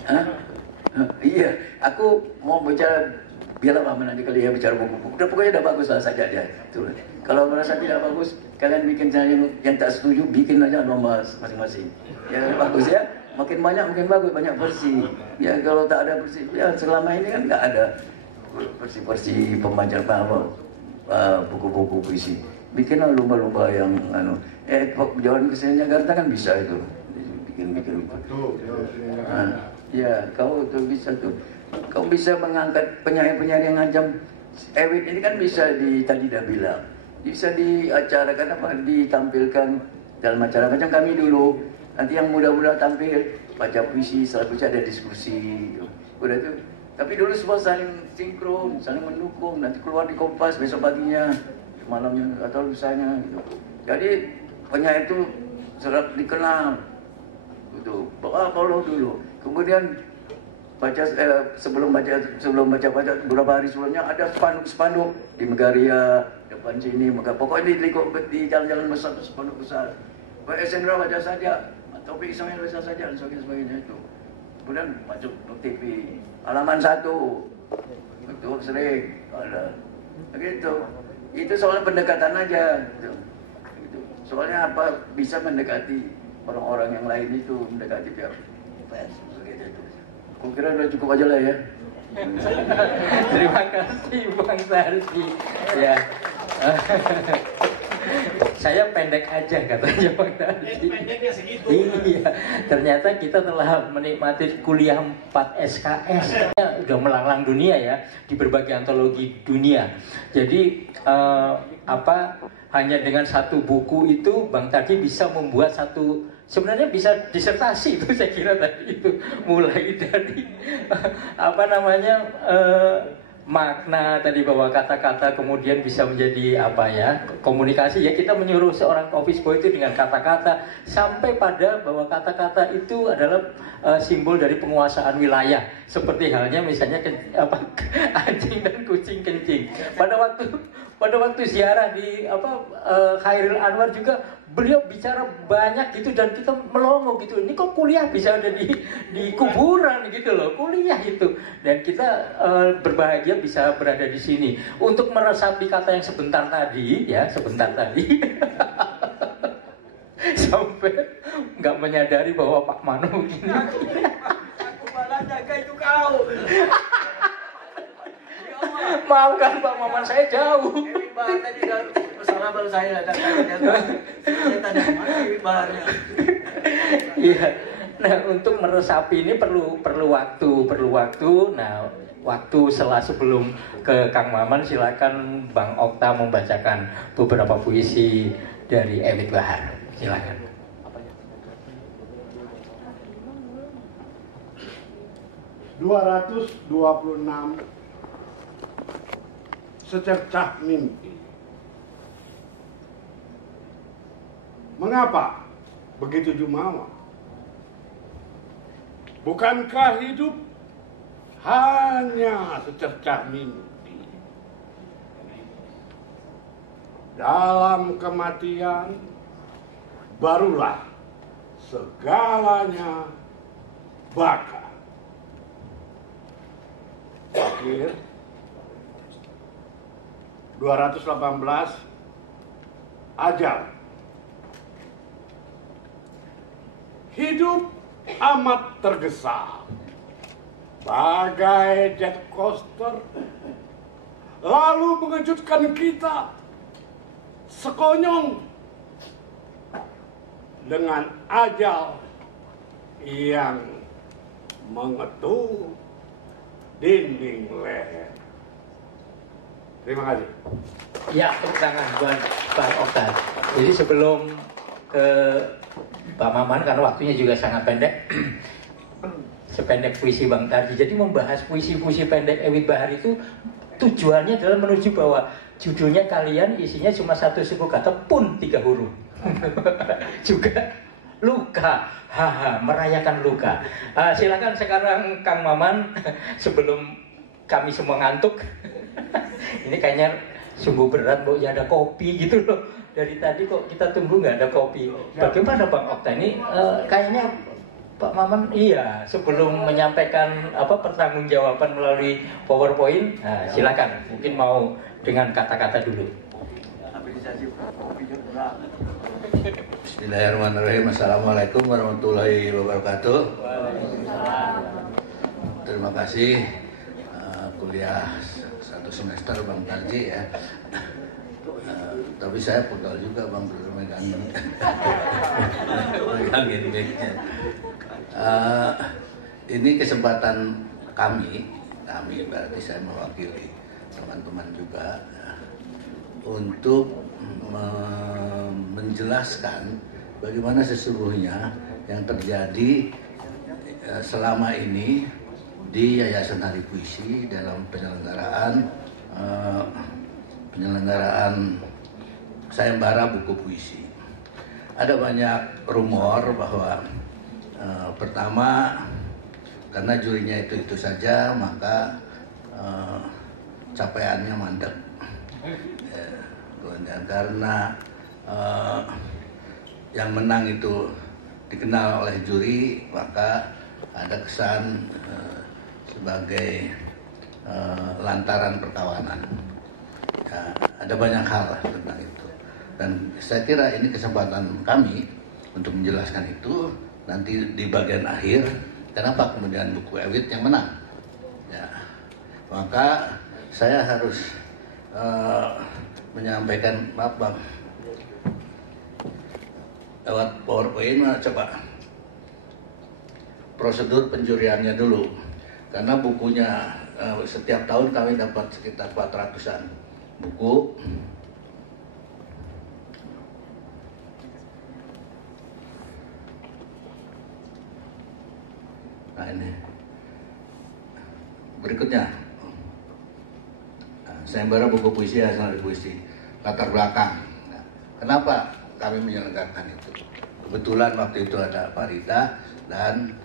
Iya, aku mau bicara, biarlah nanti kali ya bicara buku-buku. Pokoknya udah bagus lah saja dia. Tuh. Kalau merasa tidak bagus, kalian bikin yang tak setuju, bikin aja nomor masing-masing. Ya bagus ya, makin banyak makin bagus, banyak versi. Ya kalau tak ada versi, ya selama ini kan nggak ada versi-versi pembaca buku-buku puisi. Bikinlah lumba-lumba yang Jalan Kesenian Jakarta kan bisa itu, bikin. Ya, kau tuh bisa tuh. Kau bisa mengangkat penyair-penyair yang ngancam Ewit ini kan bisa tadi dah bilang. Bisa di acara ditampilkan dalam acara macam kami dulu. Nanti yang muda-muda tampil baca puisi, setelah puisi ada diskusi gitu. Udah tuh. Tapi dulu semua saling sinkron, saling mendukung. Nanti keluar di Kompas besok paginya, malamnya atau lusanya gitu. Jadi penyair itu serap dikenal. Gitu. Kalau dulu. Kemudian sebelum baca beberapa hari sebelumnya ada spanduk di Megaria depan sini, pokoknya di jalan-jalan besar spanduk besar. Pak Esendra baca saja, Taufik Ismail baca saja dan sebagainya itu. Kemudian masuk TV halaman 1 itu sering ada begitu. Itu soalnya pendekatan aja gitu. Soalnya apa, bisa mendekati orang-orang yang lain itu, mendekati pihak pers begitu itu. Aku kira udah cukup aja lah ya. Terima kasih Bang Sarsi. Ya. Saya pendek aja katanya Bang Sarsi. Pendeknya segitu. Iya. Ternyata kita telah menikmati kuliah 4 SKS. Udah melanglang dunia ya di berbagai antologi dunia. Jadi hanya dengan satu buku itu Bang Tadi bisa membuat sebenarnya bisa disertasi itu saya kira tadi itu, mulai dari makna tadi bahwa kata-kata kemudian bisa menjadi komunikasi ya, kita menyuruh seorang office boy itu dengan kata-kata sampai pada bahwa kata-kata itu adalah simbol dari penguasaan wilayah, seperti halnya misalnya anjing dan kucing kencing. Pada waktu ziarah di Khairil Anwar juga beliau bicara banyak gitu dan kita melongo gitu. Ini kok kuliah bisa ada di kuburan gitu loh, kuliah itu. Dan kita berbahagia bisa berada di sini untuk meresapi kata yang sebentar tadi. Sampai nggak menyadari bahwa Pak Mano ini. Aku malah jaga itu kau. Maafkan Pak Maman, saya jauh. Tadi masalah baru saya ada saya tanya mana baharnya. Iya. Nah, untuk meresapi ini perlu waktu. Nah, waktu sebelum ke Kang Maman, silakan Bang Okta membacakan beberapa puisi dari Ewit Bahar. Silakan. 226 secercah mimpi. Mengapa begitu jumawa? Bukankah hidup hanya secercah mimpi? Dalam kematian barulah segalanya bakal. Akhir 218 ajal. Hidup amat tergesa, bagai jet coaster, lalu mengejutkan kita sekonyong dengan ajal yang mengetuk dinding leher. Terima kasih. Ya, tepuk tangan buat Bang Okta. Jadi sebelum ke Pak Maman karena waktunya juga sangat pendek. Sependek puisi Bang Tarji. Jadi membahas puisi-puisi pendek Ewit Bahar itu tujuannya adalah menuju bahwa judulnya kalian isinya cuma satu suku kata pun 3 huruf. Juga luka, merayakan luka. Silakan sekarang Kang Maman sebelum kami semua ngantuk. Ini kayaknya sungguh berat, Bu. Ya ada kopi gitu loh. Dari tadi kok kita tunggu nggak ada kopi. Bagaimana Bang Okta ini? Kayaknya Pak Maman, iya, sebelum menyampaikan pertanggungjawaban melalui PowerPoint, silakan. Mungkin mau dengan kata-kata dulu. Bismillahirrahmanirrahim. Assalamualaikum warahmatullahi wabarakatuh. Terima kasih kuliah 1 semester Bang Tarji ya. Tapi saya pegal juga Bang megangin mic-nya. Ini kesempatan kami berarti saya mewakili teman-teman juga untuk menjelaskan bagaimana sesungguhnya yang terjadi selama ini di Yayasan Hari Puisi dalam penyelenggaraan sayembara buku puisi. Ada banyak rumor bahwa pertama karena jurinya itu saja maka capaiannya mandek. Dan karena yang menang itu dikenal oleh juri maka ada kesan sebagai lantaran perkawanan. Ya, ada banyak hal tentang itu. Dan saya kira ini kesempatan kami untuk menjelaskan itu nanti di bagian akhir. Kenapa kemudian buku Ewit yang menang? Ya, maka saya harus menyampaikan, maaf Bang, lewat PowerPoint coba prosedur penjuriannya dulu. Karena bukunya setiap tahun kami dapat sekitar 400-an buku. Nah ini berikutnya sayembara buku puisi Yayasan Hari Puisi, latar belakang. Nah, kenapa kami menyelenggarakan itu? Kebetulan waktu itu ada Pak Rita dan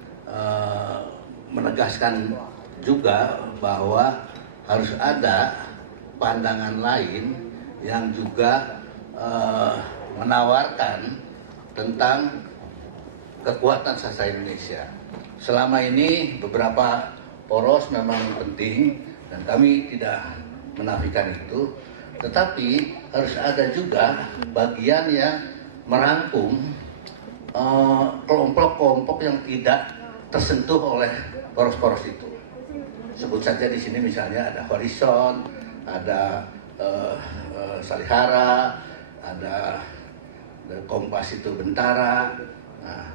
menegaskan juga bahwa harus ada pandangan lain yang juga menawarkan tentang kekuatan sastra Indonesia. Selama ini beberapa poros memang penting dan kami tidak menafikan itu, tetapi harus ada juga bagian yang merangkum kelompok-kelompok yang tidak tersentuh oleh poros-poros itu. Sebut saja di sini misalnya ada Horizon, ada Salihara, ada Kompas itu Bentara. Nah,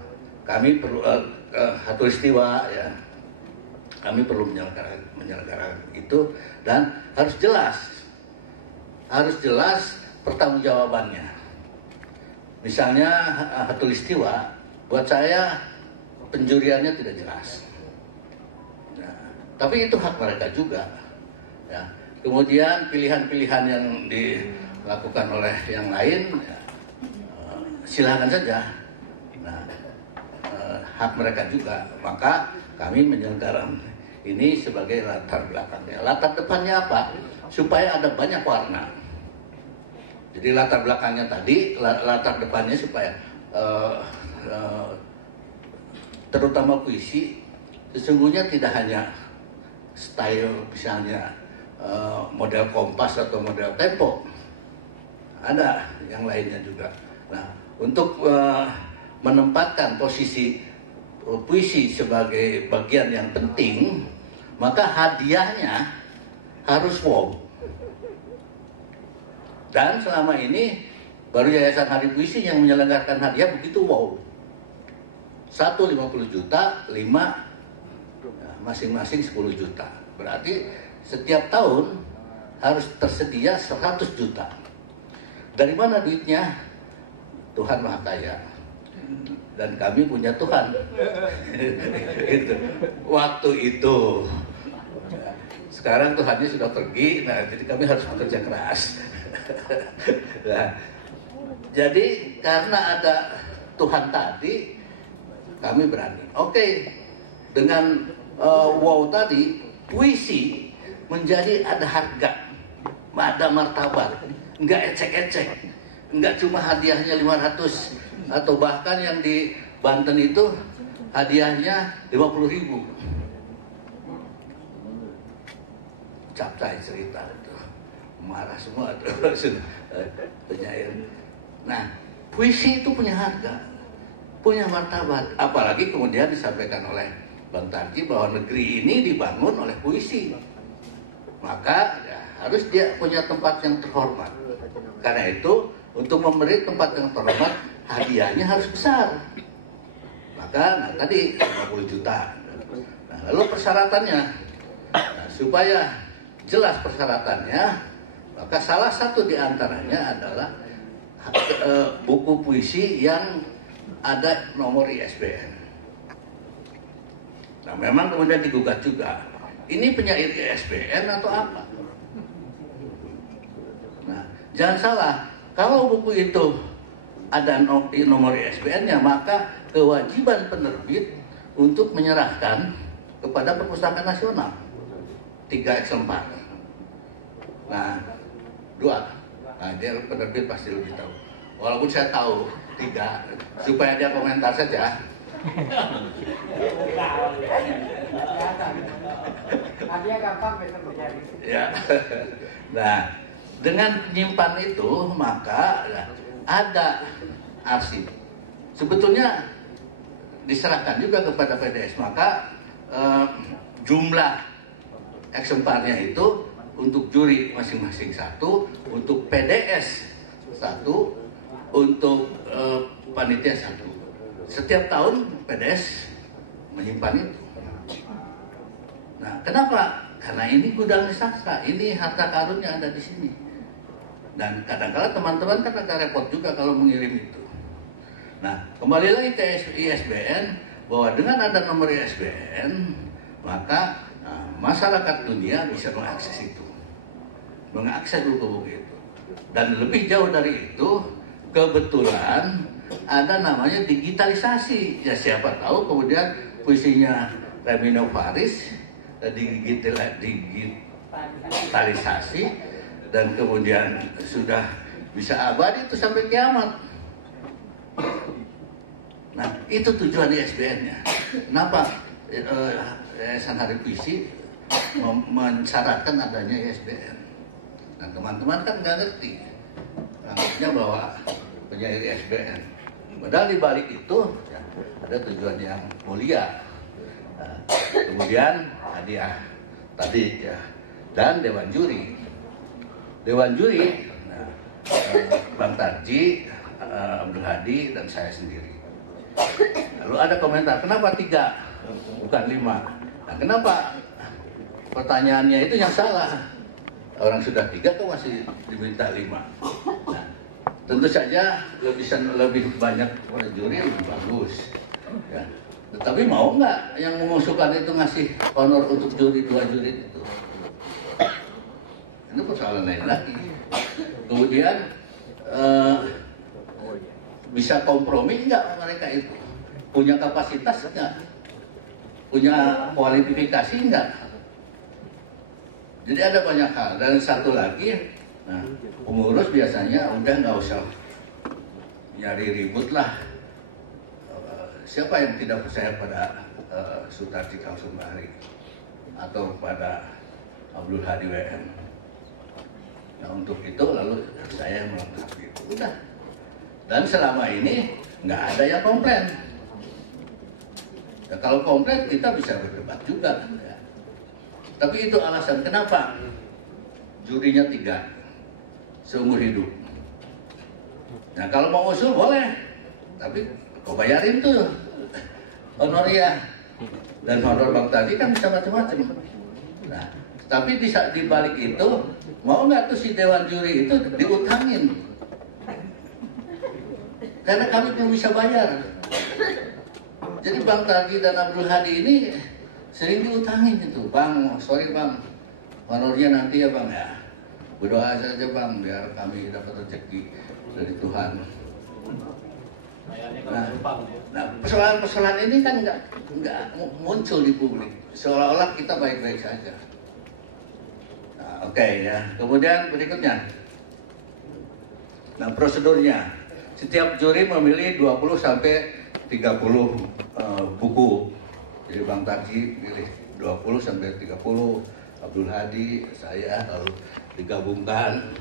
kami perlu Hatulistiwa ya. Kami perlu menyelenggarakan itu dan harus jelas pertanggungjawabannya. Misalnya Hatulistiwa, buat saya penjuriannya tidak jelas. Nah, tapi itu hak mereka juga. Ya. Kemudian pilihan-pilihan yang dilakukan oleh yang lain, ya, silakan saja. Nah, hak mereka juga. Maka kami menyelenggarakan ini sebagai latar belakangnya. Latar depannya apa? Supaya ada banyak warna. Jadi latar belakangnya tadi, latar depannya supaya terutama puisi sesungguhnya tidak hanya style misalnya model Kompas atau model Tempo, ada yang lainnya juga. Nah, untuk menempatkan posisi puisi sebagai bagian yang penting, maka hadiahnya harus wow. Dan selama ini baru Yayasan Hari Puisi yang menyelenggarakan hadiah begitu wow. 1 50 juta, 5 masing-masing 10 juta. Berarti setiap tahun harus tersedia 100 juta. Dari mana duitnya? Tuhan Maha Kaya dan kami punya Tuhan. Gitu. Waktu itu. Sekarang Tuhannya sudah pergi, nah jadi kami harus bekerja keras. Nah, jadi karena ada Tuhan tadi, kami berani. Oke, dengan wow tadi, puisi menjadi ada harga, ada martabat, nggak ecek-ecek, nggak cuma hadiahnya 500 atau bahkan yang di Banten itu hadiahnya 50.000. Capcay cerita itu, marah semua tuh penyair. Nah, puisi itu punya harga, punya martabat. Apalagi kemudian disampaikan oleh Bang Tarji bahwa negeri ini dibangun oleh puisi. Maka ya, harus dia punya tempat yang terhormat. Karena itu untuk memberi tempat yang terhormat hadiahnya harus besar. Maka tadi 50 juta. Nah, lalu persyaratannya, supaya jelas persyaratannya, maka salah satu di antaranya adalah buku puisi yang ada nomor ISBN. Nah, memang kemudian digugat juga. Ini penyair ISBN atau apa? Nah, jangan salah. Kalau buku itu ada nomor ISBN-nya, maka kewajiban penerbit untuk menyerahkan kepada Perpustakaan Nasional 3 eksemplar. Nah, 2. Nah, dia penerbit pasti lebih tahu. Walaupun saya tahu 3, supaya dia komentar saja. Ya. Nah, dengan menyimpan itu maka ya, ada arsip. Sebetulnya diserahkan juga kepada PDS, maka jumlah eksemplarnya itu untuk juri masing-masing 1, untuk PDS 1, untuk panitia 1. Setiap tahun PDS menyimpan itu. Nah, kenapa? Karena ini gudang sastra, ini harta karunnya ada di sini. Dan kadang-kadang teman-teman kan agak repot juga kalau mengirim itu. Nah, kembali lagi ke ISBN, bahwa dengan ada nomor ISBN, maka masyarakat dunia bisa mengakses itu, mengakses buku-buku itu. Dan lebih jauh dari itu, kebetulan ada namanya digitalisasi. Ya siapa tahu kemudian puisinya Remino Faris digitalisasi dan kemudian sudah bisa abadi itu sampai kiamat. Nah, itu tujuan ISBN-nya. Kenapa Yayasan Hari Puisi mensyaratkan adanya ISBN? Nah, teman-teman kan nggak ngerti, anggapnya bahwa penyair ISBN. Padahal di balik itu ya, ada tujuan yang mulia. Nah, kemudian hadiah tadi ya, dan Dewan Juri. Dewan Juri, nah, Bang Tarji, Abdul Hadi, dan saya sendiri. Lalu ada komentar, kenapa 3 bukan 5? Nah, kenapa? Pertanyaannya itu yang salah. Orang sudah 3 kok masih diminta 5? Nah, tentu saja lebih banyak juri lebih bagus. Ya. Tetapi mau nggak yang mengusulkan itu ngasih honor untuk juri 2 juri itu? Ini persoalan lain lagi. Kemudian bisa kompromi nggak mereka itu? Punya kapasitas nggak? Punya kualifikasi nggak? Jadi ada banyak hal. Dan satu lagi, nah, pengurus biasanya udah nggak usah nyari ribut lah. Siapa yang tidak percaya pada Sutarji Kamsumbari atau pada Abdul Hadi WM? Nah, untuk itu lalu saya melengkapi itu. Udah. Dan selama ini nggak ada yang komplain. Ya, kalau komplain kita bisa berdebat juga. Ya. Tapi itu alasan kenapa jurinya 3 seumur hidup. Nah, kalau mau usul boleh, tapi kau bayarin tuh honoria. Dan honor Bang tadi kan bisa macam-macam. Nah, tapi di balik itu mau nggak tuh si Dewan Juri itu diutangin? karena kami belum bisa bayar. Jadi Bang Tarji dan Abdul Hadi ini sering diutangin gitu, Bang, sorry Bang, honornya nanti ya Bang ya. Berdoa saja Bang biar kami dapat rezeki dari Tuhan. Nah, persoalan-persoalan ini kan nggak muncul di publik, seolah-olah kita baik-baik saja. Nah, oke ya. Kemudian berikutnya, nah prosedurnya, setiap juri memilih 20 sampai 30 buku. Jadi Bang Tarji pilih 20 sampai 30, Abdul Hadi, saya lalu digabungkan,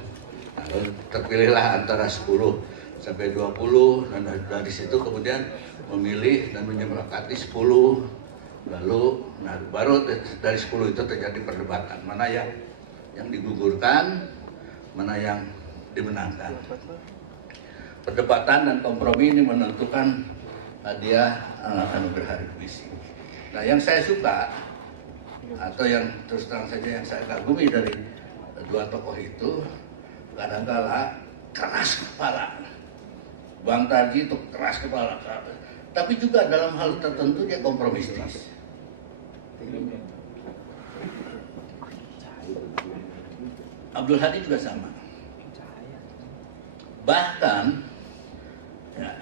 lalu terpilihlah antara 10 sampai 20, dan dari situ kemudian memilih dan menyepakati 10, lalu nah baru dari 10 itu terjadi perdebatan mana yang digugurkan, mana yang dimenangkan. Perdebatan dan kompromi ini menentukan hadiah anugerah hari puisi. Nah, yang saya suka atau yang terus terang saja yang saya kagumi dari dua tokoh itu, kadang-kala keras kepala. Bang Tarji itu keras kepala, tapi juga dalam hal tertentu dia kompromistis. Abdul Hadi juga sama. Bahkan ya,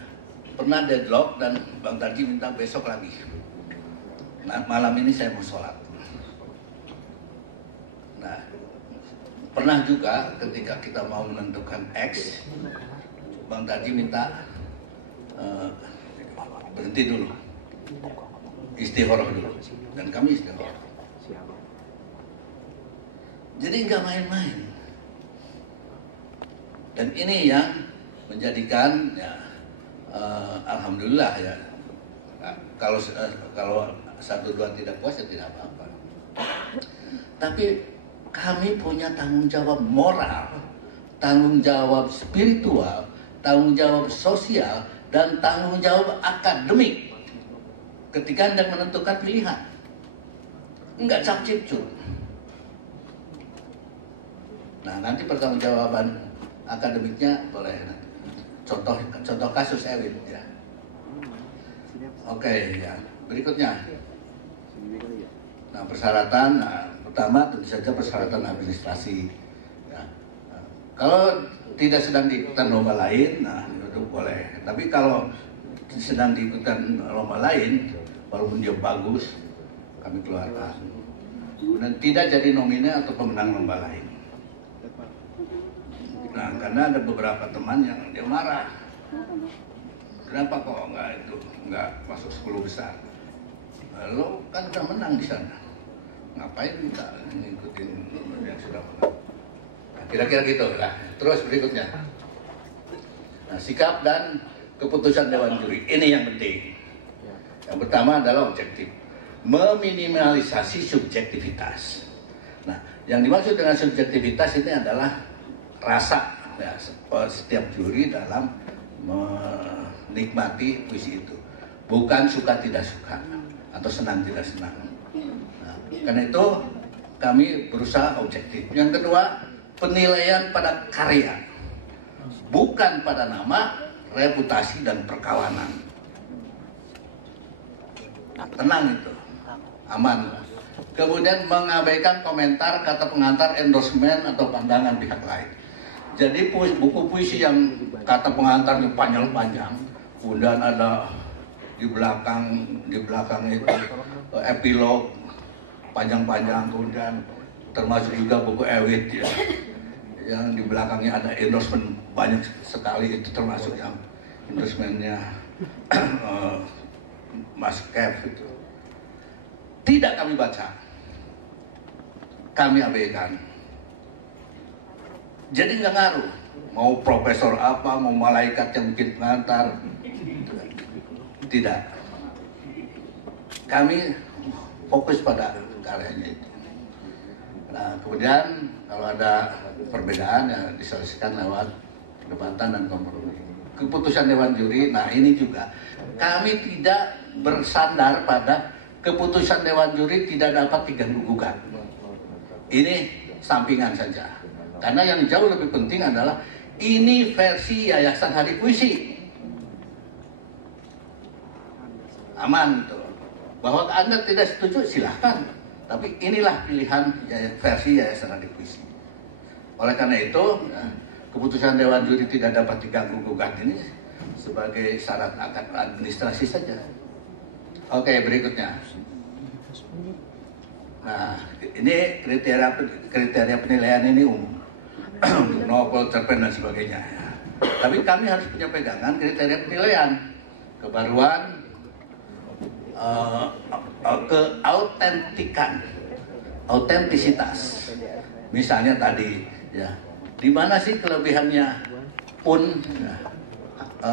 pernah deadlock dan Bang Tarji minta besok lagi. Nah, malam ini saya mau sholat. Nah, pernah juga ketika kita mau menentukan X, Bang Tarji minta berhenti dulu, istikharah dulu, dan kami istikharah. Jadi nggak main-main. Dan ini yang menjadikan ya, alhamdulillah ya. Kalau 1-2 tidak puas ya tidak apa-apa. Tapi kami punya tanggung jawab moral, tanggung jawab spiritual, tanggung jawab sosial, dan tanggung jawab akademik ketika hendak menentukan pilihan. Enggak cap-cip-cup. Nah, nanti pertanggungjawaban akademiknya boleh contoh kasus Ewin ya. Oke ya, berikutnya. Nah, persyaratan, pertama tentu saja persyaratan administrasi. Ya. Kalau tidak sedang diikutan lomba lain, nah itu boleh. Tapi kalau sedang diikutan lomba lain, walaupun dia bagus, kami keluarkan. Dan tidak jadi nomine atau pemenang lomba lain. Nah, karena ada beberapa teman yang dia marah. Kenapa kok nggak masuk 10 besar? Lo kan udah menang di sana. Ngapain kita ngikutin yang sudah menang? Nah, kira-kira gitu lah. Terus berikutnya. Nah, sikap dan keputusan Dewan Juri. Ini yang penting. Yang pertama adalah objektif. Meminimalisasi subjektivitas. Nah, yang dimaksud dengan subjektivitas ini adalah rasa ya, setiap juri dalam menikmati puisi itu. Bukan suka tidak suka atau senang tidak senang. Nah, karena itu kami berusaha objektif. Yang kedua, penilaian pada karya, bukan pada nama, reputasi dan perkawanan. Tenang itu, aman. Kemudian mengabaikan komentar, kata pengantar, endorsement atau pandangan pihak lain. Jadi buku puisi yang kata pengantarnya panjang-panjang, kemudian ada di belakang itu epilog panjang-panjang, kemudian termasuk juga buku Ewit ya, yang di belakangnya ada endorsement banyak sekali, itu termasuk yang endorsementnya Mas Kev itu. Tidak kami baca, kami abaikan. Jadi nggak ngaruh, mau profesor apa, mau malaikat yang bikin pengantar, tidak. Kami fokus pada karyanya itu. Nah, kemudian kalau ada perbedaan ya diselesaikan lewat perdebatan dan kompromi. Keputusan Dewan Juri, nah ini juga kami tidak bersandar pada keputusan Dewan Juri tidak dapat diganggu-gugat. Ini sampingan saja. Karena yang jauh lebih penting adalah ini versi Yayasan Hari Puisi. aman gitu. Bahwa Anda tidak setuju silahkan, tapi inilah pilihan versi Yayasan Adik Puisi. Oleh karena itu, keputusan Dewan Juri tidak dapat diganggu gugat ini sebagai syarat akad administrasi saja. Oke, berikutnya. Nah, ini kriteria penilaian ini umum untuk novel, cerpen dan sebagainya. Tapi kami harus punya pegangan kriteria penilaian, kebaruan, keautentikan, autentisitas. Misalnya tadi, ya, di mana sih kelebihannya pun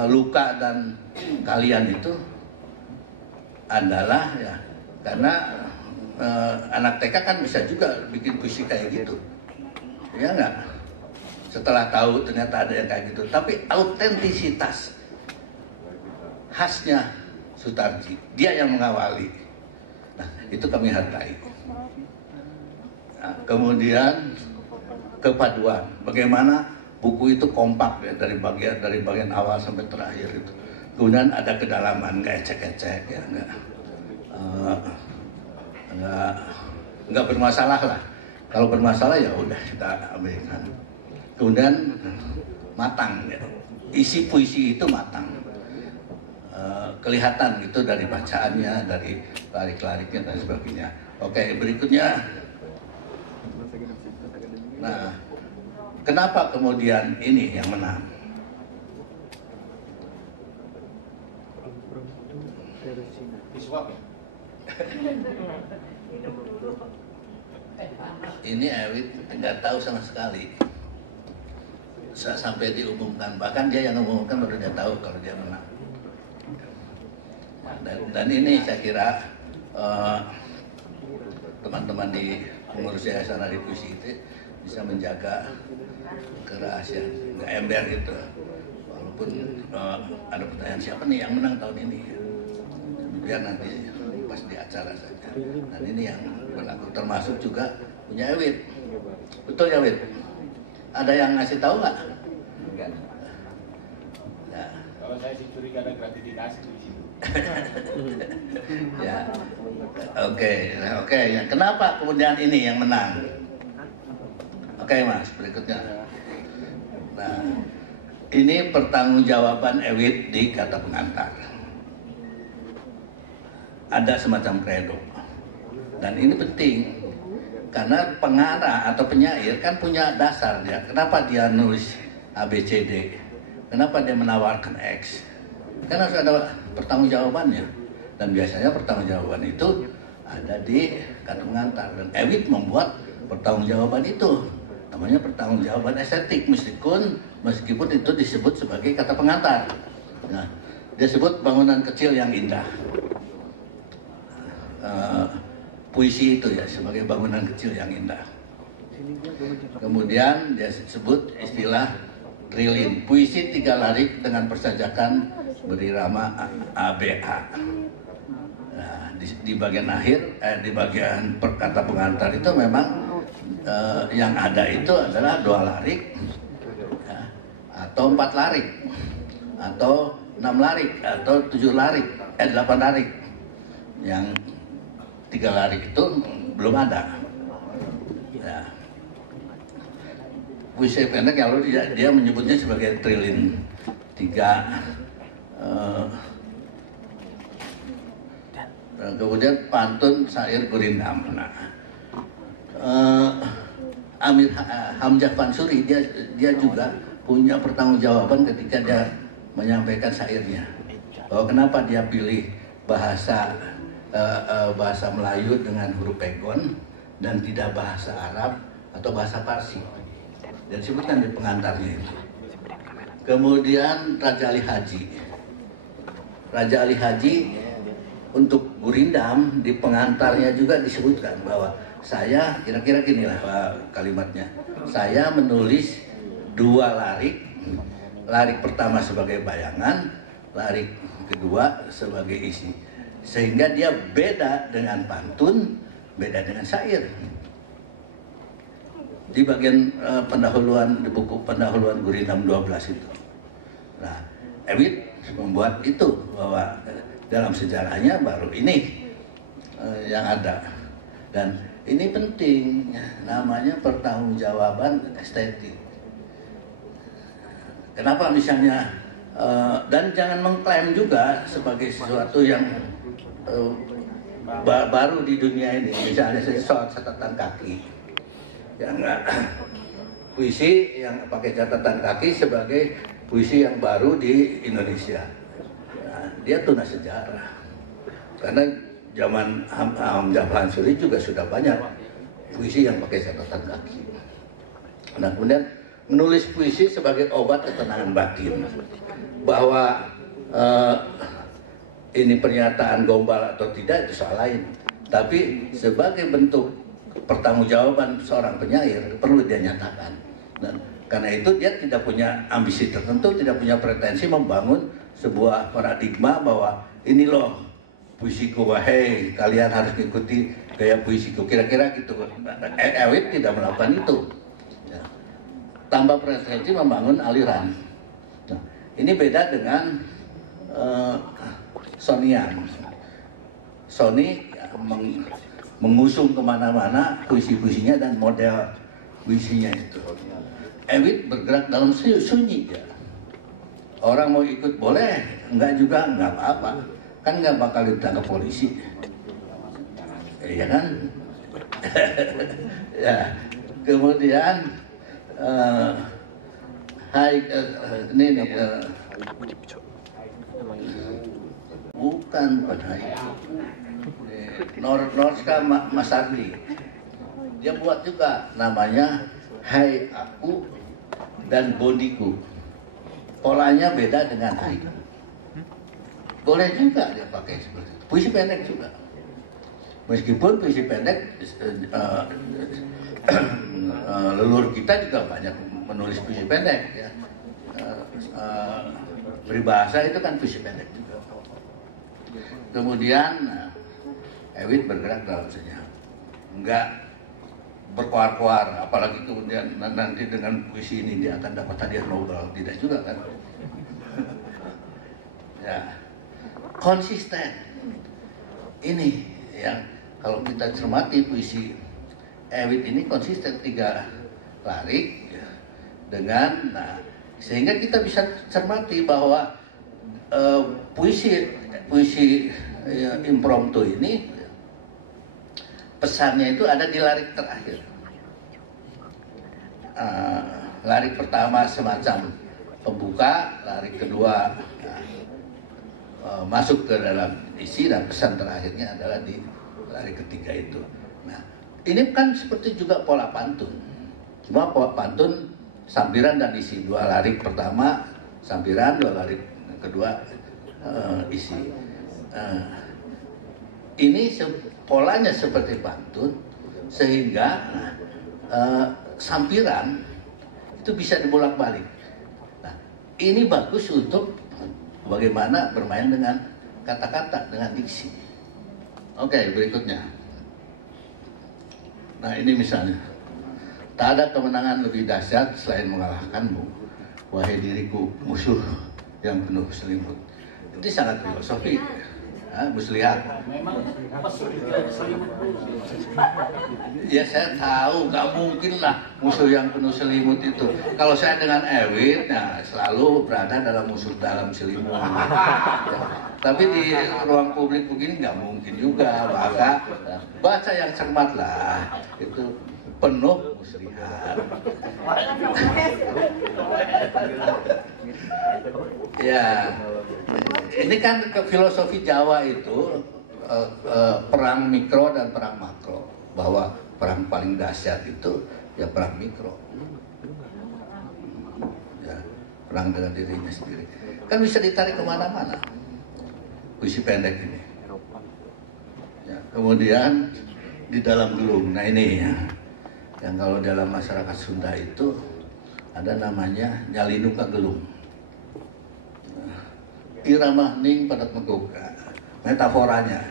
luka dan kalian itu adalah ya karena anak TK kan bisa juga bikin puisi kayak gitu, ya nggak? Setelah tahu ternyata ada yang kayak gitu, tapi autentisitas khasnya Sutarji, dia yang mengawali. Nah, itu kami hargai. Nah, kemudian kepaduan, bagaimana buku itu kompak ya, dari bagian awal sampai terakhir itu. Kemudian ada kedalaman, nggak ecek-ecek ya, nggak bermasalah lah. Kalau bermasalah ya udah kita abaikan. Kemudian matang ya. Isi puisi itu matang. Kelihatan gitu dari bacaannya, dari larik-lariknya dan sebagainya. Oke, berikutnya. Nah, kenapa kemudian ini yang menang? Ini Ewit nggak tahu sama sekali. Sampai diumumkan, bahkan dia yang mengumumkan baru dia tahu kalau dia menang. Dan ini saya kira teman-teman di pengurus Yayasan Adik Puisi itu bisa menjaga kerahasiaan, nggak ember gitu. Walaupun ada pertanyaan siapa nih yang menang tahun ini, biar nanti pas di acara saja. Dan ini yang berlaku, termasuk juga punya Ewit. Betul ya Ewit? Ada yang ngasih tahu nggak? Enggak. Nah. Kalau saya sih curiga ada gratifikasi di situ. Ya, oke. Ya. Kenapa kemudian ini yang menang? Oke, Mas, berikutnya. Nah, ini pertanggungjawaban Ewit di kata pengantar. Ada semacam kredo, dan ini penting karena pengarah atau penyair kan punya dasar dia. Kenapa dia nulis ABCD? Kenapa dia menawarkan X? Kan harus ada pertanggungjawabannya, dan biasanya pertanggungjawaban itu ada di kata pengantar, dan Ewit membuat pertanggungjawaban itu, namanya pertanggungjawaban estetik, meskipun itu disebut sebagai kata pengantar. Nah, dia sebut bangunan kecil yang indah, puisi itu ya sebagai bangunan kecil yang indah. Kemudian dia sebut istilah trilin, puisi 3 larik dengan persajakan berirama ABA. Nah, di bagian akhir, di bagian kata pengantar itu memang yang ada itu adalah 2 larik, ya, atau 4 larik, atau 6 larik, atau 7 larik, 8 larik. Yang 3 larik itu belum ada. Ya. Puisi pendek yang lalu dia menyebutnya sebagai trilin 3. Kemudian pantun syair gurindam. Nah, Amir Hamzah Fansuri dia juga punya pertanggungjawaban ketika dia menyampaikan syairnya, bahwa kenapa dia pilih bahasa Melayu dengan huruf pegon dan tidak bahasa Arab atau bahasa Parsi, dan disebutkan di pengantarnya itu. Kemudian Raja Ali Haji untuk gurindam di pengantarnya juga disebutkan bahwa saya kira-kira gini lah kalimatnya, saya menulis 2 larik, larik pertama sebagai bayangan, larik kedua sebagai isi, sehingga dia beda dengan pantun, beda dengan syair. Di bagian pendahuluan, di buku pendahuluan Gurindam 12 itu. Nah, Ewit membuat itu, bahwa dalam sejarahnya baru ini yang ada. Dan ini penting, namanya pertanggungjawaban estetik. Kenapa misalnya, dan jangan mengklaim juga sebagai sesuatu yang baru di dunia ini, misalnya soal catatan kaki. Ya enggak, puisi yang pakai catatan kaki sebagai puisi yang baru di Indonesia. Nah, dia tunas sejarah. Karena zaman Hamzah Ansuri juga sudah banyak puisi yang pakai catatan kaki. Nah, kemudian menulis puisi sebagai obat ketenangan batin, bahwa ini pernyataan gombal atau tidak itu soal lain, tapi sebagai bentuk pertanggungjawaban seorang penyair perlu dia nyatakan. Dan karena itu dia tidak punya ambisi tertentu, tidak punya pretensi membangun sebuah paradigma bahwa ini loh puisiku, wahai kalian harus mengikuti gaya puisiku, kira-kira gitu. Ewit tidak melakukan itu. Ya. Tanpa pretensi membangun aliran. Nah, ini beda dengan Sonian. Sony ya, mengusung kemana-mana puisi-puisinya dan model puisinya itu. Ewit bergerak dalam sunyi ya. Orang mau ikut boleh, enggak juga enggak apa-apa. Kan enggak bakal ditangkap polisi. Iya kan? Ya. Kemudian ini nih bukan pada itu. Norska Masardi, dia buat juga namanya Hai Aku dan Bodiku. Polanya beda dengan Hai. Boleh juga dia pakai seperti itu. Puisi pendek juga. Meskipun puisi pendek leluhur kita juga banyak menulis puisi pendek ya. Peribahasa itu kan puisi pendek juga. Kemudian Ewit bergerak dalam sejarah, enggak berkoar-koar, apalagi kemudian nanti dengan puisi ini dia akan dapat hadiah Nobel, tidak juga kan? Ya, konsisten. Ini yang kalau kita cermati puisi Ewit ini konsisten 3 larik ya, dengan, nah, sehingga kita bisa cermati bahwa puisi ya, impromptu ini pesannya itu ada di larik terakhir. Larik pertama semacam pembuka, larik kedua masuk ke dalam isi, dan pesan terakhirnya adalah di larik ketiga itu. Nah, ini kan seperti juga pola pantun. Cuma pola pantun sampiran dan isi. 2 larik pertama sampiran, 2 larik kedua isi. Ini polanya seperti pantun, sehingga sampiran itu bisa dibolak-balik. Nah, ini bagus untuk bagaimana bermain dengan kata-kata, dengan diksi. Oke, berikutnya. Nah, ini misalnya, tak ada kemenangan lebih dahsyat selain mengalahkanmu, wahai diriku musuh yang penuh selimut. Ini sangat filosofi. Muslihat. Memang selimut. Ya saya tahu, nggak mungkin lah musuh yang penuh selimut itu. Kalau saya dengan Ewit, nah, selalu berada dalam musuh dalam selimut. Ya. Tapi di ruang publik begini nggak mungkin juga. Maka baca yang cermat lah, itu penuh muslihat. Ya. Ini kan ke filosofi Jawa itu perang mikro dan perang makro, bahwa perang paling dahsyat itu ya perang mikro, ya, perang dengan dirinya sendiri. Kan bisa ditarik kemana-mana puisi pendek ini. Ya, kemudian di dalam gelung, nah ini ya, yang kalau dalam masyarakat Sunda itu ada namanya nyalinu ka gelung. Irama ning padat meguk, metaforanya.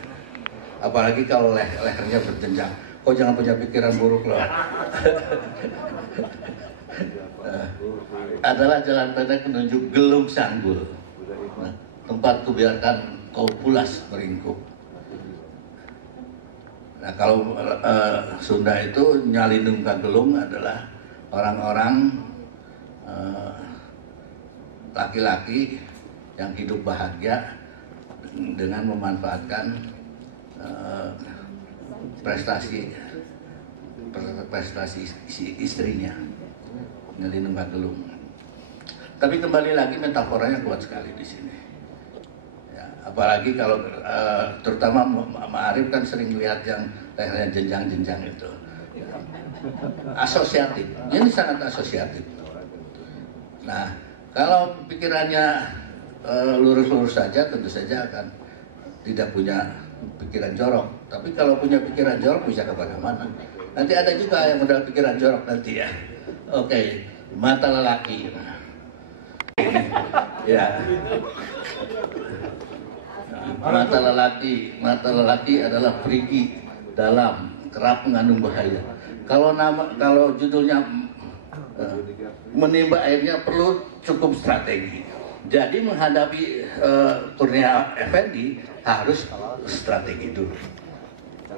Apalagi kalau lehernya berjenjang. Kau jangan punya pikiran buruk loh. Adalah jalan pendek menuju gelung sanggul. Nah, tempat ku biarkan kopulas meringkuk. Nah kalau Sunda itu nyalindung kagelung adalah orang-orang laki-laki yang hidup bahagia dengan memanfaatkan prestasi istrinya, nyalindung kagelung. Tapi kembali lagi metaforanya kuat sekali di sini. Apalagi kalau terutama Ma'arif kan sering lihat yang lehernya jenjang-jenjang itu, asosiatif. Ini sangat asosiatif. Nah, kalau pikirannya lurus-lurus saja, tentu saja akan tidak punya pikiran jorok. Tapi kalau punya pikiran jorok bisa kemana-mana. Nanti ada juga yang modal pikiran jorok nanti ya. Oke, mata lelaki. Ya. Mata lelaki adalah perigi, dalam, kerap mengandung bahaya. Kalau judulnya menimba airnya perlu cukup strategi. Jadi menghadapi Kurnia Effendi harus strategi dulu.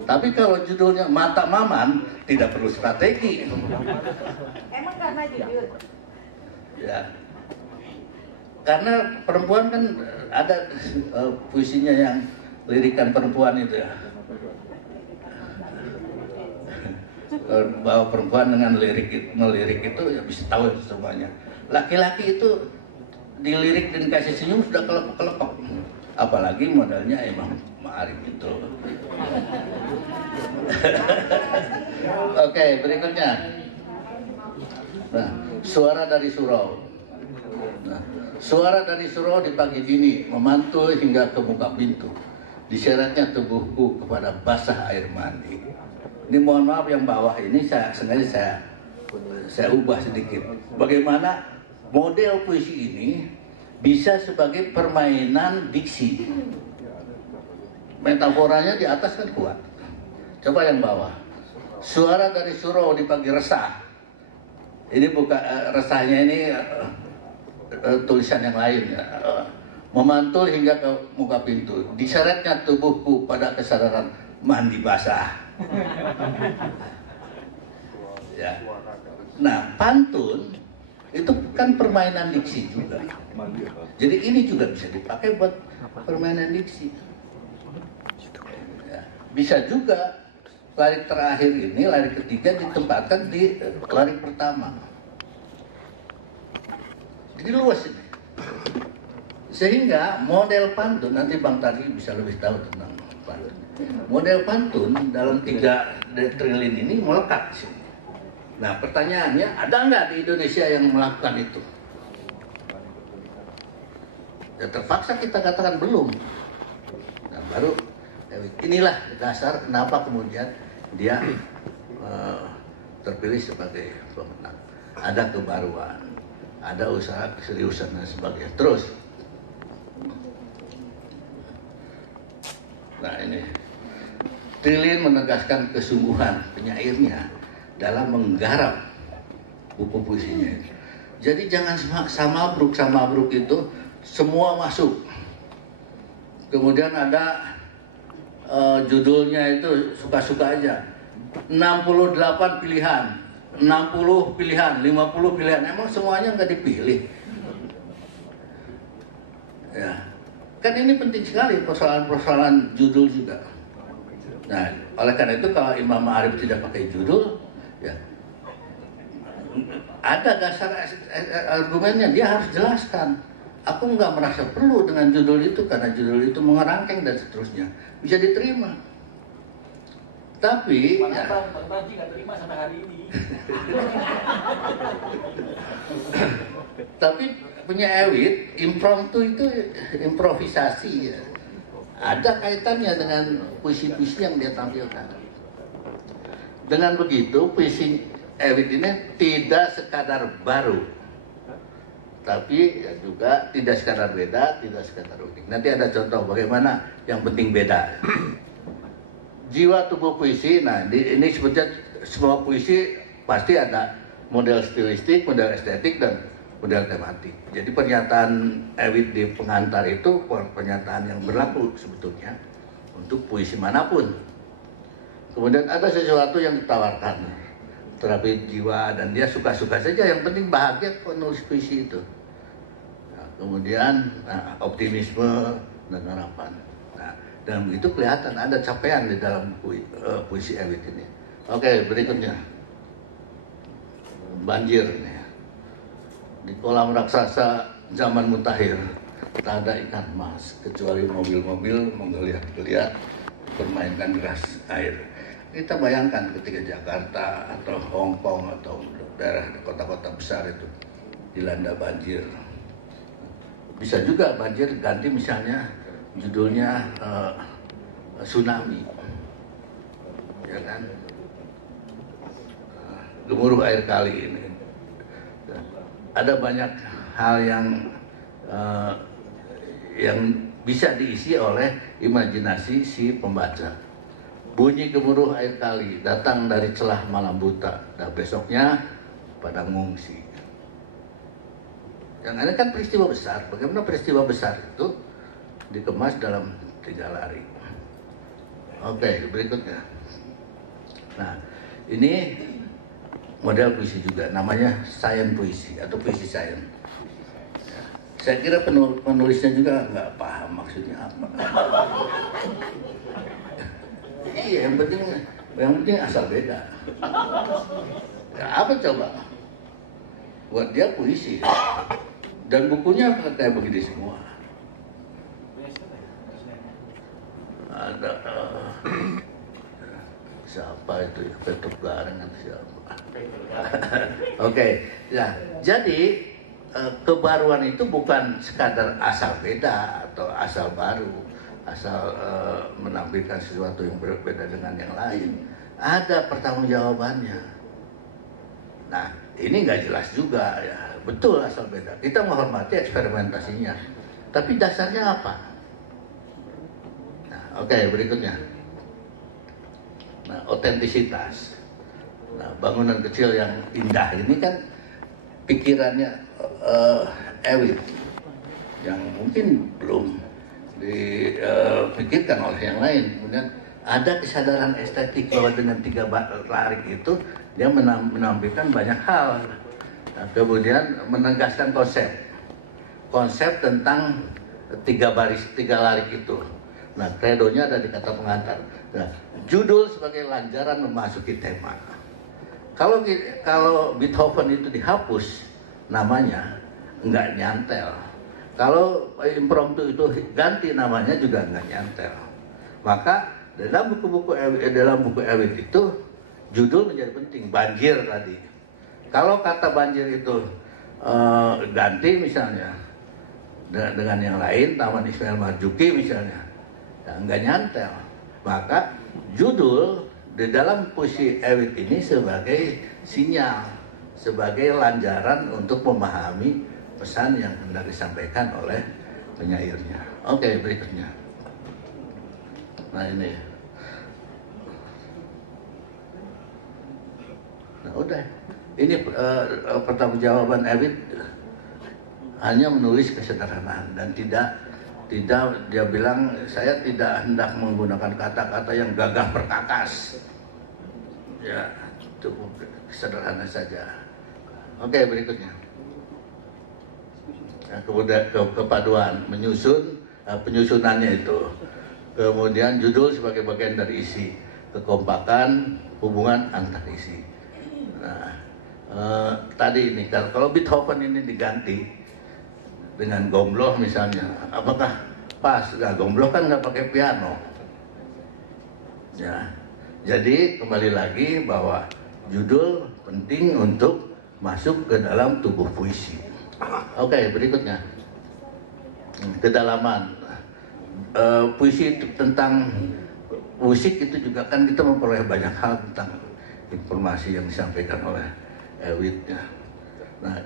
Tapi kalau judulnya Mata Maman tidak perlu strategi. Emang karena judul? Ya. Karena perempuan kan ada puisinya yang lirikan perempuan itu ya. Bahwa perempuan dengan melirik itu ya bisa tahu semuanya. Laki-laki itu dilirik dan kasih senyum sudah kelepek-kelepek. Apalagi modalnya Imam Ma'arif itu. Oke, berikutnya. Nah, suara dari surau. Nah, suara dari surau di pagi dini memantul hingga ke muka pintu. Diseretnya tubuhku kepada basah air mandi. Ini mohon maaf yang bawah ini sengaja saya ubah sedikit. Bagaimana model puisi ini bisa sebagai permainan diksi. Metaforanya di atas kan kuat. Coba yang bawah. Suara dari surau di pagi resah. Ini bukan resahnya ini tulisan yang lain ya. Memantul hingga ke muka pintu. Diseretnya tubuhku pada kesadaran mandi basah. Ya. Nah, pantun itu kan permainan diksi juga. Jadi ini juga bisa dipakai buat permainan diksi. Ya. Bisa juga lirik terakhir ini, lirik ketiga ditempatkan di lirik pertama. Jadi luas ini. Sehingga model pantun, nanti Bang Tari bisa lebih tahu tentang pantun. Model pantun dalam 3 trilin ini melekat di sini. Nah pertanyaannya, ada nggak di Indonesia yang melakukan itu? Ya terpaksa kita katakan belum. Nah baru inilah dasar kenapa kemudian dia terpilih sebagai pemenang. Ada kebaruan, ada usaha keseriusan dan sebagainya. Terus, nah ini Trilin menegaskan kesungguhan penyairnya dalam menggarap buku puisinya. Jadi jangan sama bruk itu semua masuk. Kemudian ada judulnya itu suka-suka aja. 68 pilihan, 60 pilihan, 50 pilihan. Emang semuanya nggak dipilih? Ya, kan ini penting sekali persoalan judul juga. Nah, oleh karena itu kalau Imam Ma'arif tidak pakai judul, ya ada dasar argumennya, dia harus jelaskan. Aku nggak merasa perlu dengan judul itu karena judul itu mengerangkeng dan seterusnya, bisa diterima. Tapi Bang nggak terima sampai hari ini. Tapi punya Ewit, impromptu itu improvisasi ya. Ada kaitannya dengan puisi-puisi yang dia tampilkan. Dengan begitu puisi Ewit ini tidak sekadar baru, tapi ya juga tidak sekadar beda, tidak sekadar unik. Nanti ada contoh bagaimana yang penting beda. Jiwa tubuh puisi, nah ini sebetulnya semua puisi pasti ada model stilistik, model estetik, dan model tematik. Jadi pernyataan Ewit di pengantar itu pernyataan yang berlaku sebetulnya untuk puisi manapun. Kemudian ada sesuatu yang ditawarkan, terapi jiwa, dan dia suka-suka saja, yang penting bahagia penulis puisi itu. Nah, kemudian optimisme dan harapan. Nah, dan itu kelihatan ada capaian di dalam puisi Ewit ini. Oke, berikutnya banjir ini. Di kolam raksasa zaman mutakhir tak ada ikan mas kecuali mobil-mobil menggeliat-geliat permainkan deras air. Kita bayangkan ketika Jakarta atau Hong Kong atau daerah kota-kota besar itu dilanda banjir. Bisa juga banjir ganti misalnya judulnya tsunami, ya kan? Gemuruh air kali ini. Ada banyak hal yang bisa diisi oleh imajinasi si pembaca. Bunyi gemuruh air kali datang dari celah malam buta, dan besoknya pada ngungsi. Yang ada kan peristiwa besar. Bagaimana peristiwa besar itu dikemas dalam 3 lari. Oke, berikutnya. Nah, ini model puisi juga, namanya science puisi atau puisi science. Saya kira penulisnya juga nggak paham maksudnya apa. Iya, yang penting asal beda. Ya, apa coba? Buat dia puisi, dan bukunya kayak begini semua. Ada siapa itu ya, Petruk Gareng atau siapa? Oke, ya, jadi kebaruan itu bukan sekadar asal beda atau asal baru, asal menampilkan sesuatu yang berbeda dengan yang lain. Ada pertanggungjawabannya. Nah, ini nggak jelas juga ya. Betul asal beda. Kita menghormati eksperimentasinya, tapi dasarnya apa? Nah, oke, berikutnya. Nah, otentisitas. Nah, bangunan kecil yang indah ini kan pikirannya Ewit yang mungkin belum dipikirkan oleh yang lain. Kemudian ada kesadaran estetik bahwa dengan 3 larik itu dia menampilkan banyak hal. Nah, kemudian menegaskan konsep tentang 3 larik itu. Nah, kredonya ada di kata pengantar. Nah, judul sebagai lanjaran memasuki tema. Kalau Beethoven itu dihapus namanya, nggak nyantel. Kalau impromptu itu ganti namanya juga nggak nyantel. Maka dalam buku Ewit itu judul menjadi penting. Banjir tadi. Kalau kata banjir itu ganti misalnya dengan yang lain, Taman Ismail Marzuki misalnya, ya, nggak nyantel. Maka judul di dalam puisi Ewit ini sebagai sinyal, sebagai lanjaran untuk memahami pesan yang hendak disampaikan oleh penyairnya. Oke, berikutnya. Nah, ini. Nah, udah. Ini pertanggungjawaban Ewit hanya menulis kesederhanaan dan tidak dia bilang saya tidak hendak menggunakan kata-kata yang gagah perkakas. Ya, cukup sederhana saja. Oke, berikutnya. Nah, kemudian kepaduan penyusunannya itu. Kemudian judul sebagai bagian dari isi, kekompakan hubungan antar isi. Nah, tadi ini kalau Beethoven ini diganti dengan Gomloh misalnya, apakah pas? Nah, Gomloh kan nggak pakai piano. Ya, jadi kembali lagi bahwa judul penting untuk masuk ke dalam tubuh puisi. Oke, berikutnya kedalaman. Puisi tentang musik itu juga kan kita memperoleh banyak hal tentang informasi yang disampaikan oleh Ewit. Ya. Nah,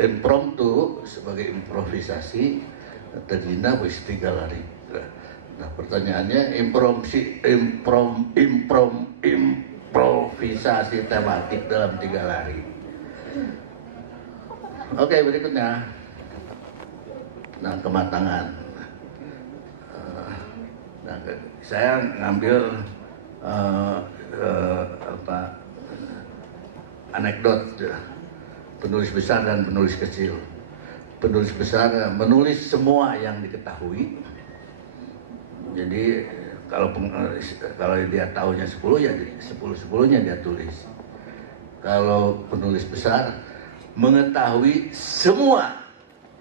impromptu sebagai improvisasi terjina wis 3 lari. Nah, pertanyaannya improvisasi tematik dalam 3 lari. Oke, berikutnya. Nah, kematangan. Nah, saya ngambil anekdot penulis besar dan penulis kecil. Penulis besar menulis semua yang diketahui. Jadi kalau dia tahunya 10 ya 10-10-nya dia tulis. Kalau penulis besar mengetahui semua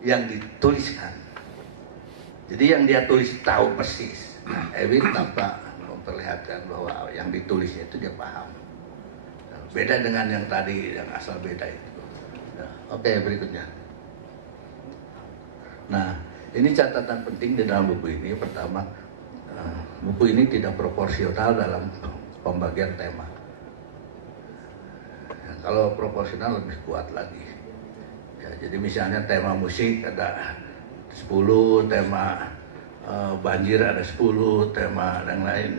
yang dituliskan. Jadi yang dia tulis tahu persis. Nah, Ewin tanpa memperlihatkan bahwa yang ditulisnya itu dia paham. Beda dengan yang tadi yang asal beda itu. Nah, oke, berikutnya. Nah, ini catatan penting di dalam buku ini. Pertama, buku ini tidak proporsional dalam pembagian tema. Nah, kalau proporsional lebih kuat lagi. Ya, jadi misalnya tema musik ada 10, tema banjir ada 10, tema yang lain.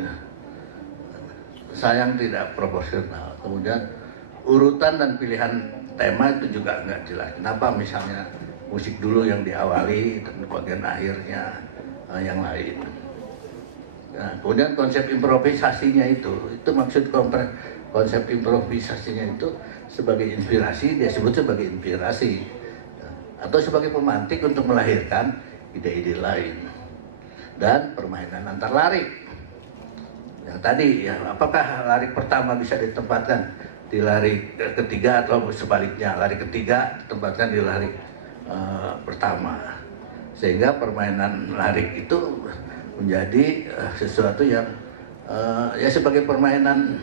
Sayang tidak proporsional. Kemudian urutan dan pilihan tema itu juga nggak jelas. Kenapa misalnya musik dulu yang diawali dan bagian akhirnya yang lain. Nah, kemudian konsep improvisasinya itu maksud konsep improvisasinya itu sebagai inspirasi, dia sebut sebagai inspirasi atau sebagai pemantik untuk melahirkan ide-ide lain dan permainan antar larik. Yang tadi ya, apakah larik pertama bisa ditempatkan di larik ketiga atau sebaliknya larik ketiga ditempatkan di larik pertama, sehingga permainan larik itu menjadi sesuatu yang ya sebagai permainan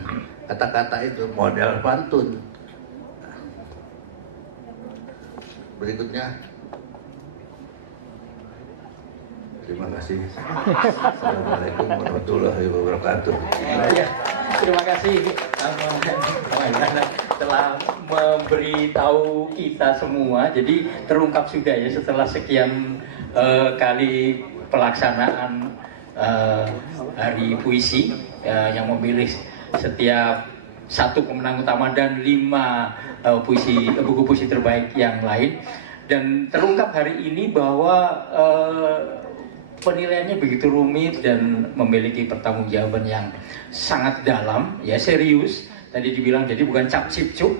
kata-kata itu model pantun. Berikutnya, terima kasih. Assalamualaikum warahmatullahi wabarakatuh. Ya, terima kasih telah memberitahu kita semua. Jadi terungkap sudah ya setelah sekian kali pelaksanaan hari puisi yang memilih setiap satu pemenang utama dan 5 buku puisi terbaik yang lain. Dan terungkap hari ini bahwa penilaiannya begitu rumit dan memiliki pertanggungjawaban yang sangat dalam, ya serius. Tadi dibilang jadi bukan cap cipcuk.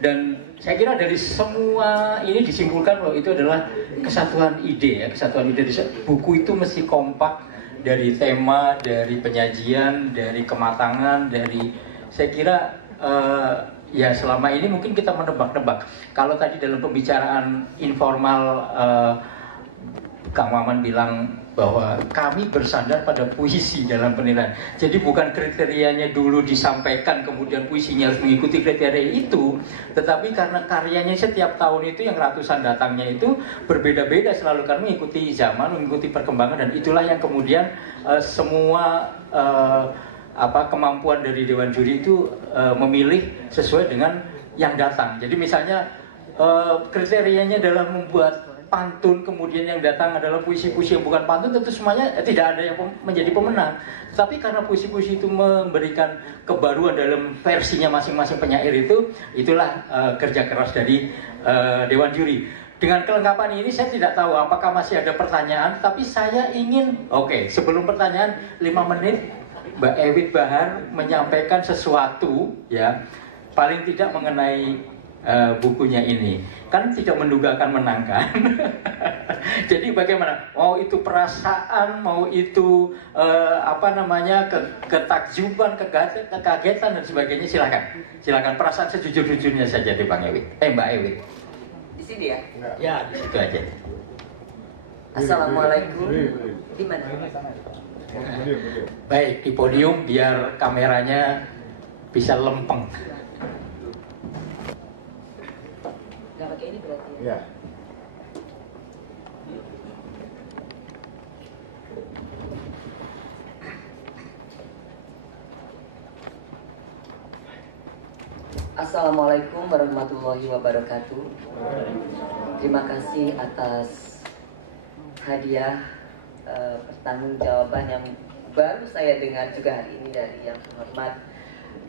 Dan saya kira dari semua ini disimpulkan bahwa itu adalah kesatuan ide, ya kesatuan ide. Buku itu mesti kompak dari tema, dari penyajian, dari kematangan, dari saya kira ya selama ini mungkin kita menebak-nebak. Kalau tadi dalam pembicaraan informal Kang Maman bilang bahwa kami bersandar pada puisi dalam penilaian. Jadi bukan kriterianya dulu disampaikan kemudian puisinya harus mengikuti kriteria itu, tetapi karena karyanya setiap tahun itu yang ratusan datangnya itu berbeda-beda selalu karena mengikuti zaman, mengikuti perkembangan, dan itulah yang kemudian semua kemampuan dari Dewan Juri itu memilih sesuai dengan yang datang. Jadi misalnya kriterianya adalah membuat pantun, kemudian yang datang adalah puisi-puisi yang bukan pantun, tentu semuanya tidak ada yang menjadi pemenang. Tapi karena puisi-puisi itu memberikan kebaruan dalam versinya masing-masing penyair itu, itulah kerja keras dari Dewan Juri. Dengan kelengkapan ini saya tidak tahu apakah masih ada pertanyaan, tapi saya ingin, sebelum pertanyaan 5 menit Mbak Ewit Bahar menyampaikan sesuatu, ya paling tidak mengenai bukunya ini. Kan tidak menduga akan menang kan. Jadi bagaimana? Mau itu perasaan, mau itu ketakjuban, kekagetan dan sebagainya, silakan perasaan sejujur-jujurnya saja deh Bang Ewit. Mbak Ewit. Di sini ya? Ya, di situ aja. Assalamualaikum. Di mana? Baik, di podium biar kameranya bisa lempeng. Gak pakai ini berarti Ya. Assalamualaikum warahmatullahi wabarakatuh. Terima kasih atas hadiah pertanggungjawaban yang baru saya dengar juga hari ini dari yang terhormat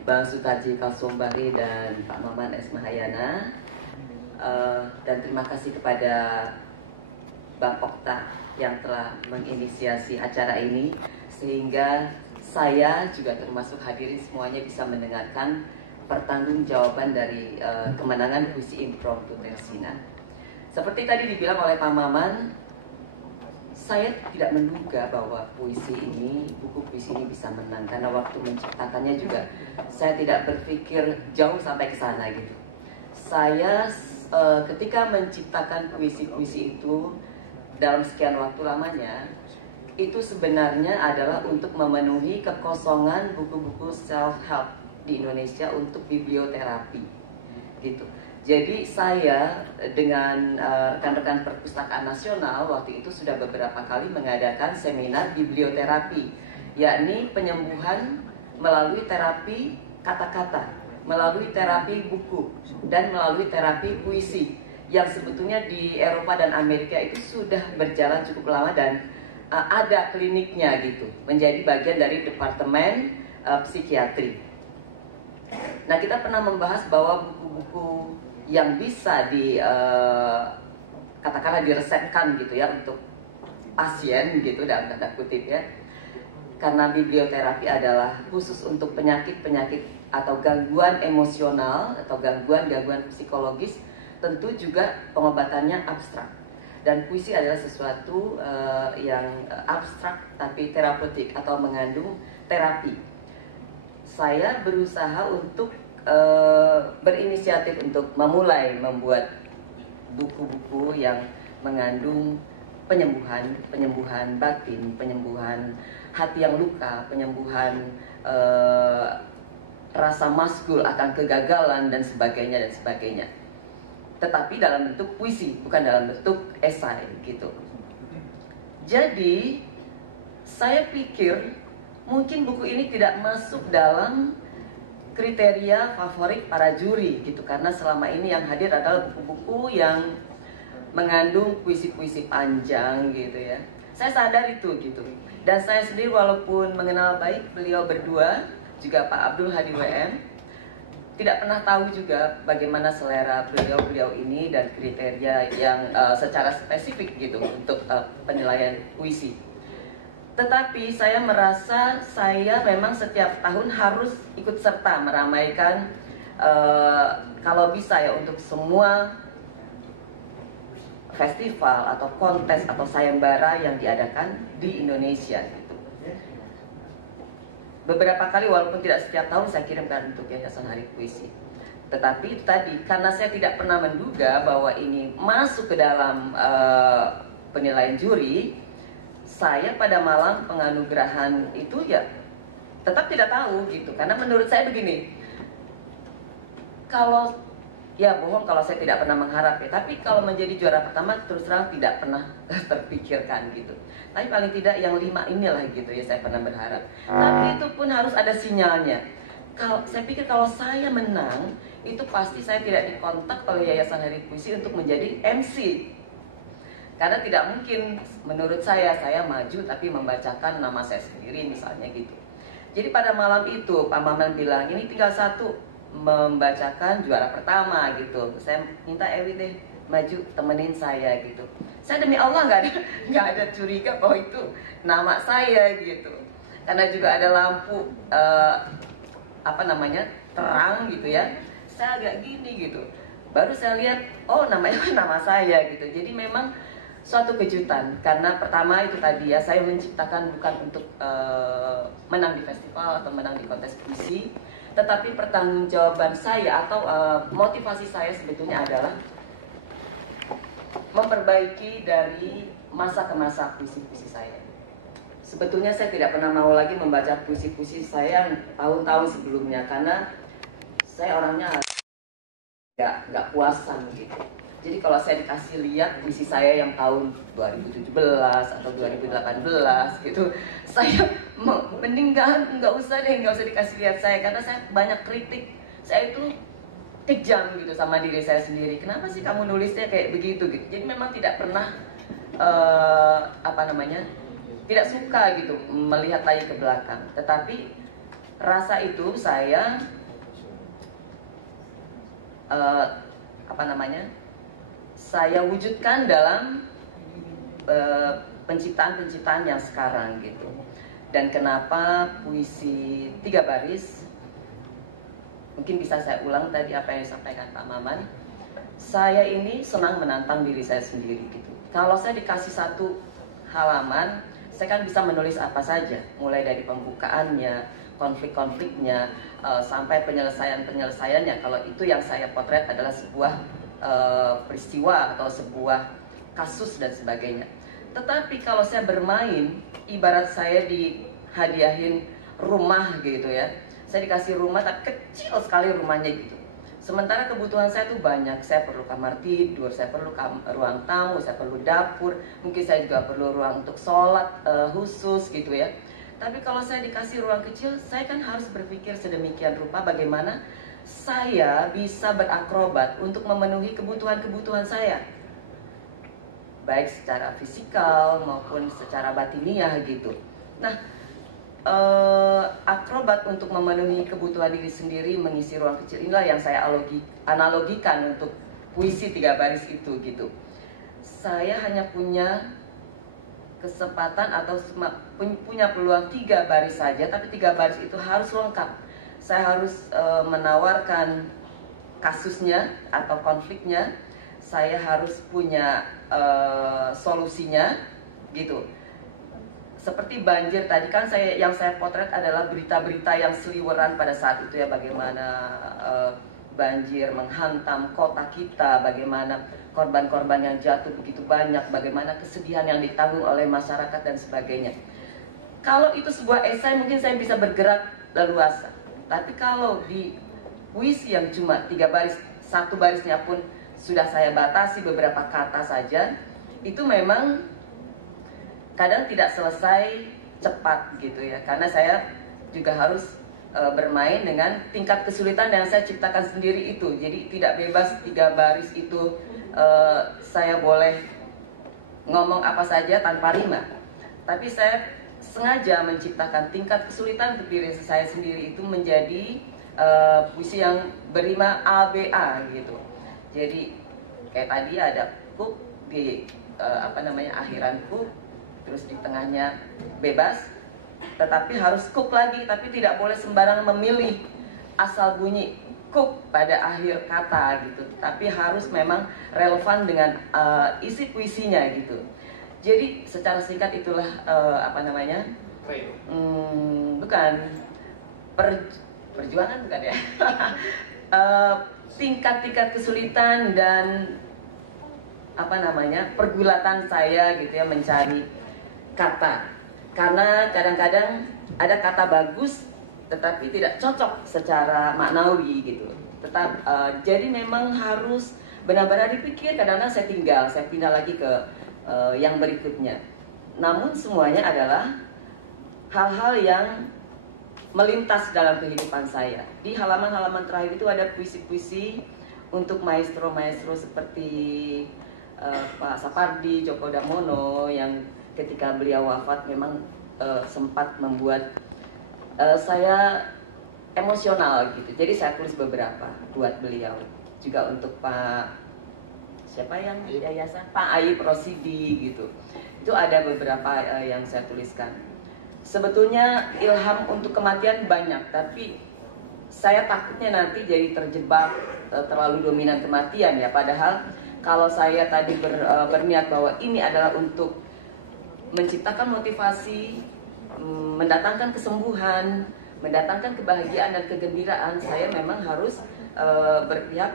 Bang Sutarji Kalsombari dan Pak Maman S. Mahayana. dan terima kasih kepada Bang Okta yang telah menginisiasi acara ini, sehingga saya juga termasuk hadirin semuanya bisa mendengarkan pertanggungjawaban dari kemenangan puisi impromptu Tersina. Seperti tadi dibilang oleh Pak Maman, saya tidak menduga bahwa buku puisi ini bisa menang, karena waktu menciptakannya juga saya tidak berpikir jauh sampai ke sana gitu. Saya ketika menciptakan puisi-puisi itu dalam sekian waktu lamanya, itu sebenarnya adalah untuk memenuhi kekosongan buku-buku self-help di Indonesia untuk biblioterapi gitu. Jadi saya dengan rekan-rekan Perpustakaan Nasional waktu itu sudah beberapa kali mengadakan seminar biblioterapi, yakni penyembuhan melalui terapi kata-kata, melalui terapi buku, dan melalui terapi puisi, yang sebetulnya di Eropa dan Amerika itu sudah berjalan cukup lama dan ada kliniknya gitu, menjadi bagian dari departemen psikiatri. Nah, kita pernah membahas bahwa buku-buku yang bisa katakanlah diresepkan gitu ya untuk pasien gitu dalam tanda kutip ya, karena biblioterapi adalah khusus untuk penyakit-penyakit atau gangguan emosional atau gangguan-gangguan psikologis, tentu juga pengobatannya abstrak, dan puisi adalah sesuatu yang abstrak tapi terapeutik atau mengandung terapi. Saya berusaha untuk berinisiatif untuk memulai membuat buku-buku yang mengandung penyembuhan batin, penyembuhan hati yang luka, penyembuhan rasa maskul akan kegagalan dan sebagainya. Tetapi dalam bentuk puisi, bukan dalam bentuk esai gitu. Jadi saya pikir mungkin buku ini tidak masuk dalam kriteria favorit para juri gitu, karena selama ini yang hadir adalah buku-buku yang mengandung puisi-puisi panjang gitu ya. Saya sadar itu gitu. Dan saya sendiri walaupun mengenal baik beliau berdua, juga Pak Abdul Hadi WM, tidak pernah tahu juga bagaimana selera beliau ini dan kriteria yang secara spesifik gitu untuk penilaian puisi. Tetapi saya merasa saya memang setiap tahun harus ikut serta meramaikan kalau bisa ya untuk semua festival atau kontes atau sayembara yang diadakan di Indonesia gitu. Beberapa kali walaupun tidak setiap tahun saya kirimkan untuk Yayasan Hari Puisi. Tetapi itu tadi, karena saya tidak pernah menduga bahwa ini masuk ke dalam penilaian juri, saya pada malam penganugerahan itu ya tetap tidak tahu gitu. Karena menurut saya begini, kalau ya bohong kalau saya tidak pernah mengharap ya, tapi kalau menjadi juara pertama terus terang tidak pernah terpikirkan gitu. Tapi paling tidak yang 5 inilah gitu ya saya pernah berharap. Tapi itu pun harus ada sinyalnya. Kalau saya pikir kalau saya menang, itu pasti saya tidak dikontak oleh Yayasan Hari Puisi untuk menjadi MC. Karena tidak mungkin menurut saya maju tapi membacakan nama saya sendiri misalnya gitu. Jadi pada malam itu Pak Maman bilang ini tinggal satu, membacakan juara pertama gitu. Saya minta Ewi deh maju temenin saya gitu. Saya demi Allah nggak ada curiga bahwa itu nama saya gitu. Karena juga ada lampu terang gitu ya. Saya agak gini gitu. Baru saya lihat oh namanya nama saya gitu. Jadi memang suatu kejutan, karena pertama itu tadi ya, saya menciptakan bukan untuk menang di festival atau menang di kontes puisi, tetapi pertanggungjawaban saya atau motivasi saya sebetulnya adalah memperbaiki dari masa ke masa puisi-puisi saya. Sebetulnya saya tidak pernah mau lagi membaca puisi-puisi saya tahun-tahun sebelumnya, karena saya orangnya nggak puasan gitu. Jadi kalau saya dikasih lihat puisi saya yang tahun 2017 atau 2018 gitu, saya mending nggak usah dikasih lihat saya, karena saya banyak kritik. Saya itu kejam gitu sama diri saya sendiri. Kenapa sih kamu nulisnya kayak begitu gitu? Jadi memang tidak pernah tidak suka gitu melihat lagi ke belakang. Tetapi rasa itu saya saya wujudkan dalam penciptaan-penciptaan yang sekarang gitu. Dan kenapa puisi 3 baris? Mungkin bisa saya ulang tadi apa yang disampaikan Pak Maman. Saya ini senang menantang diri saya sendiri gitu. Kalau saya dikasih 1 halaman, saya kan bisa menulis apa saja, mulai dari pembukaannya, konflik-konfliknya, sampai penyelesaian-penyelesaiannya. Kalau itu yang saya potret adalah sebuah peristiwa atau sebuah kasus dan sebagainya. Tetapi kalau saya bermain, ibarat saya dihadiahin rumah gitu ya. Saya dikasih rumah tapi kecil sekali rumahnya gitu. Sementara kebutuhan saya tuh banyak. Saya perlu kamar tidur, saya perlu ruang tamu, saya perlu dapur. Mungkin saya juga perlu ruang untuk sholat khusus gitu ya. Tapi kalau saya dikasih ruang kecil, saya kan harus berpikir sedemikian rupa bagaimana saya bisa berakrobat untuk memenuhi kebutuhan-kebutuhan saya. Baik secara fisikal maupun secara batiniah gitu. Nah, akrobat untuk memenuhi kebutuhan diri sendiri, mengisi ruang kecil, inilah yang saya analogikan untuk puisi 3 baris itu gitu. Saya hanya punya kesempatan atau punya peluang 3 baris saja, tapi 3 baris itu harus lengkap. Saya harus menawarkan kasusnya atau konfliknya, saya harus punya solusinya gitu. Seperti banjir tadi kan yang saya potret adalah berita-berita yang seliweran pada saat itu ya, bagaimana banjir menghantam kota kita, bagaimana korban-korban yang jatuh begitu banyak, bagaimana kesedihan yang ditanggung oleh masyarakat dan sebagainya. Kalau itu sebuah esai mungkin saya bisa bergerak leluasa. Tapi kalau di puisi yang cuma 3 baris, 1 barisnya pun sudah saya batasi beberapa kata saja, itu memang kadang tidak selesai cepat gitu ya, karena saya juga harus bermain dengan tingkat kesulitan yang saya ciptakan sendiri itu. Jadi tidak bebas 3 baris itu saya boleh ngomong apa saja tanpa rima, tapi saya sengaja menciptakan tingkat kesulitan untuk diri saya sendiri itu menjadi puisi yang berima ABA gitu. Jadi kayak tadi ada kuk di akhiran kuk, terus di tengahnya bebas, tetapi harus kuk lagi, tapi tidak boleh sembarang memilih asal bunyi kuk pada akhir kata gitu, tapi harus memang relevan dengan isi puisinya gitu. Jadi secara singkat itulah bukan perjuangan bukan ya. Tingkat-tingkat kesulitan dan pergulatan saya gitu ya mencari kata, karena kadang-kadang ada kata bagus tetapi tidak cocok secara maknawi gitu. Jadi memang harus benar-benar dipikir. Kadang-kadang saya pindah lagi ke yang berikutnya. Namun semuanya adalah hal-hal yang melintas dalam kehidupan saya. Di halaman-halaman terakhir itu ada puisi-puisi untuk maestro-maestro seperti Pak Sapardi Djoko Damono, yang ketika beliau wafat memang sempat membuat saya emosional gitu. Jadi saya tulis beberapa buat beliau. Juga untuk Pak yayasan Pak Ayib Rosidi gitu. Itu ada beberapa yang saya tuliskan. Sebetulnya ilham untuk kematian banyak, tapi saya takutnya nanti jadi terjebak terlalu dominan kematian ya. Padahal kalau saya tadi berniat bahwa ini adalah untuk menciptakan motivasi, mendatangkan kesembuhan, mendatangkan kebahagiaan dan kegembiraan, saya memang harus berpihak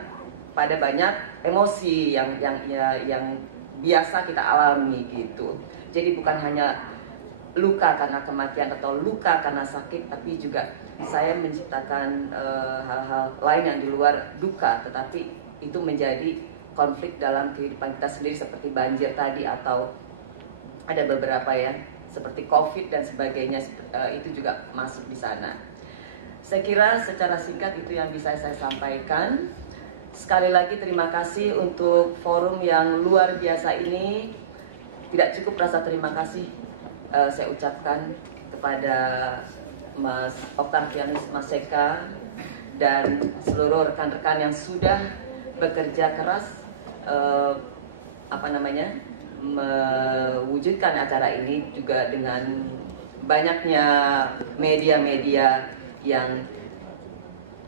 pada banyak emosi yang biasa kita alami gitu. Jadi bukan hanya luka karena kematian atau luka karena sakit, tapi juga saya menciptakan hal-hal lain yang di luar duka, tetapi itu menjadi konflik dalam kehidupan kita sendiri seperti banjir tadi, atau ada beberapa ya seperti COVID dan sebagainya, itu juga masuk di sana. Saya kira secara singkat itu yang bisa saya sampaikan. Sekali lagi terima kasih untuk forum yang luar biasa ini. Tidak cukup rasa terima kasih saya ucapkan kepada Mas Octavianus Maseka dan seluruh rekan-rekan yang sudah bekerja keras mewujudkan acara ini juga dengan banyaknya media-media yang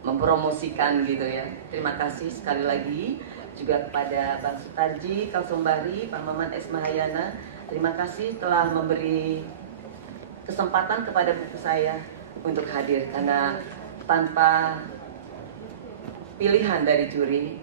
mempromosikan gitu ya. Terima kasih sekali lagi juga kepada Bang Sutarji, Kang Sombari, Pak Maman S. Mahayana. Terima kasih telah memberi kesempatan kepada buku saya untuk hadir, karena tanpa pilihan dari juri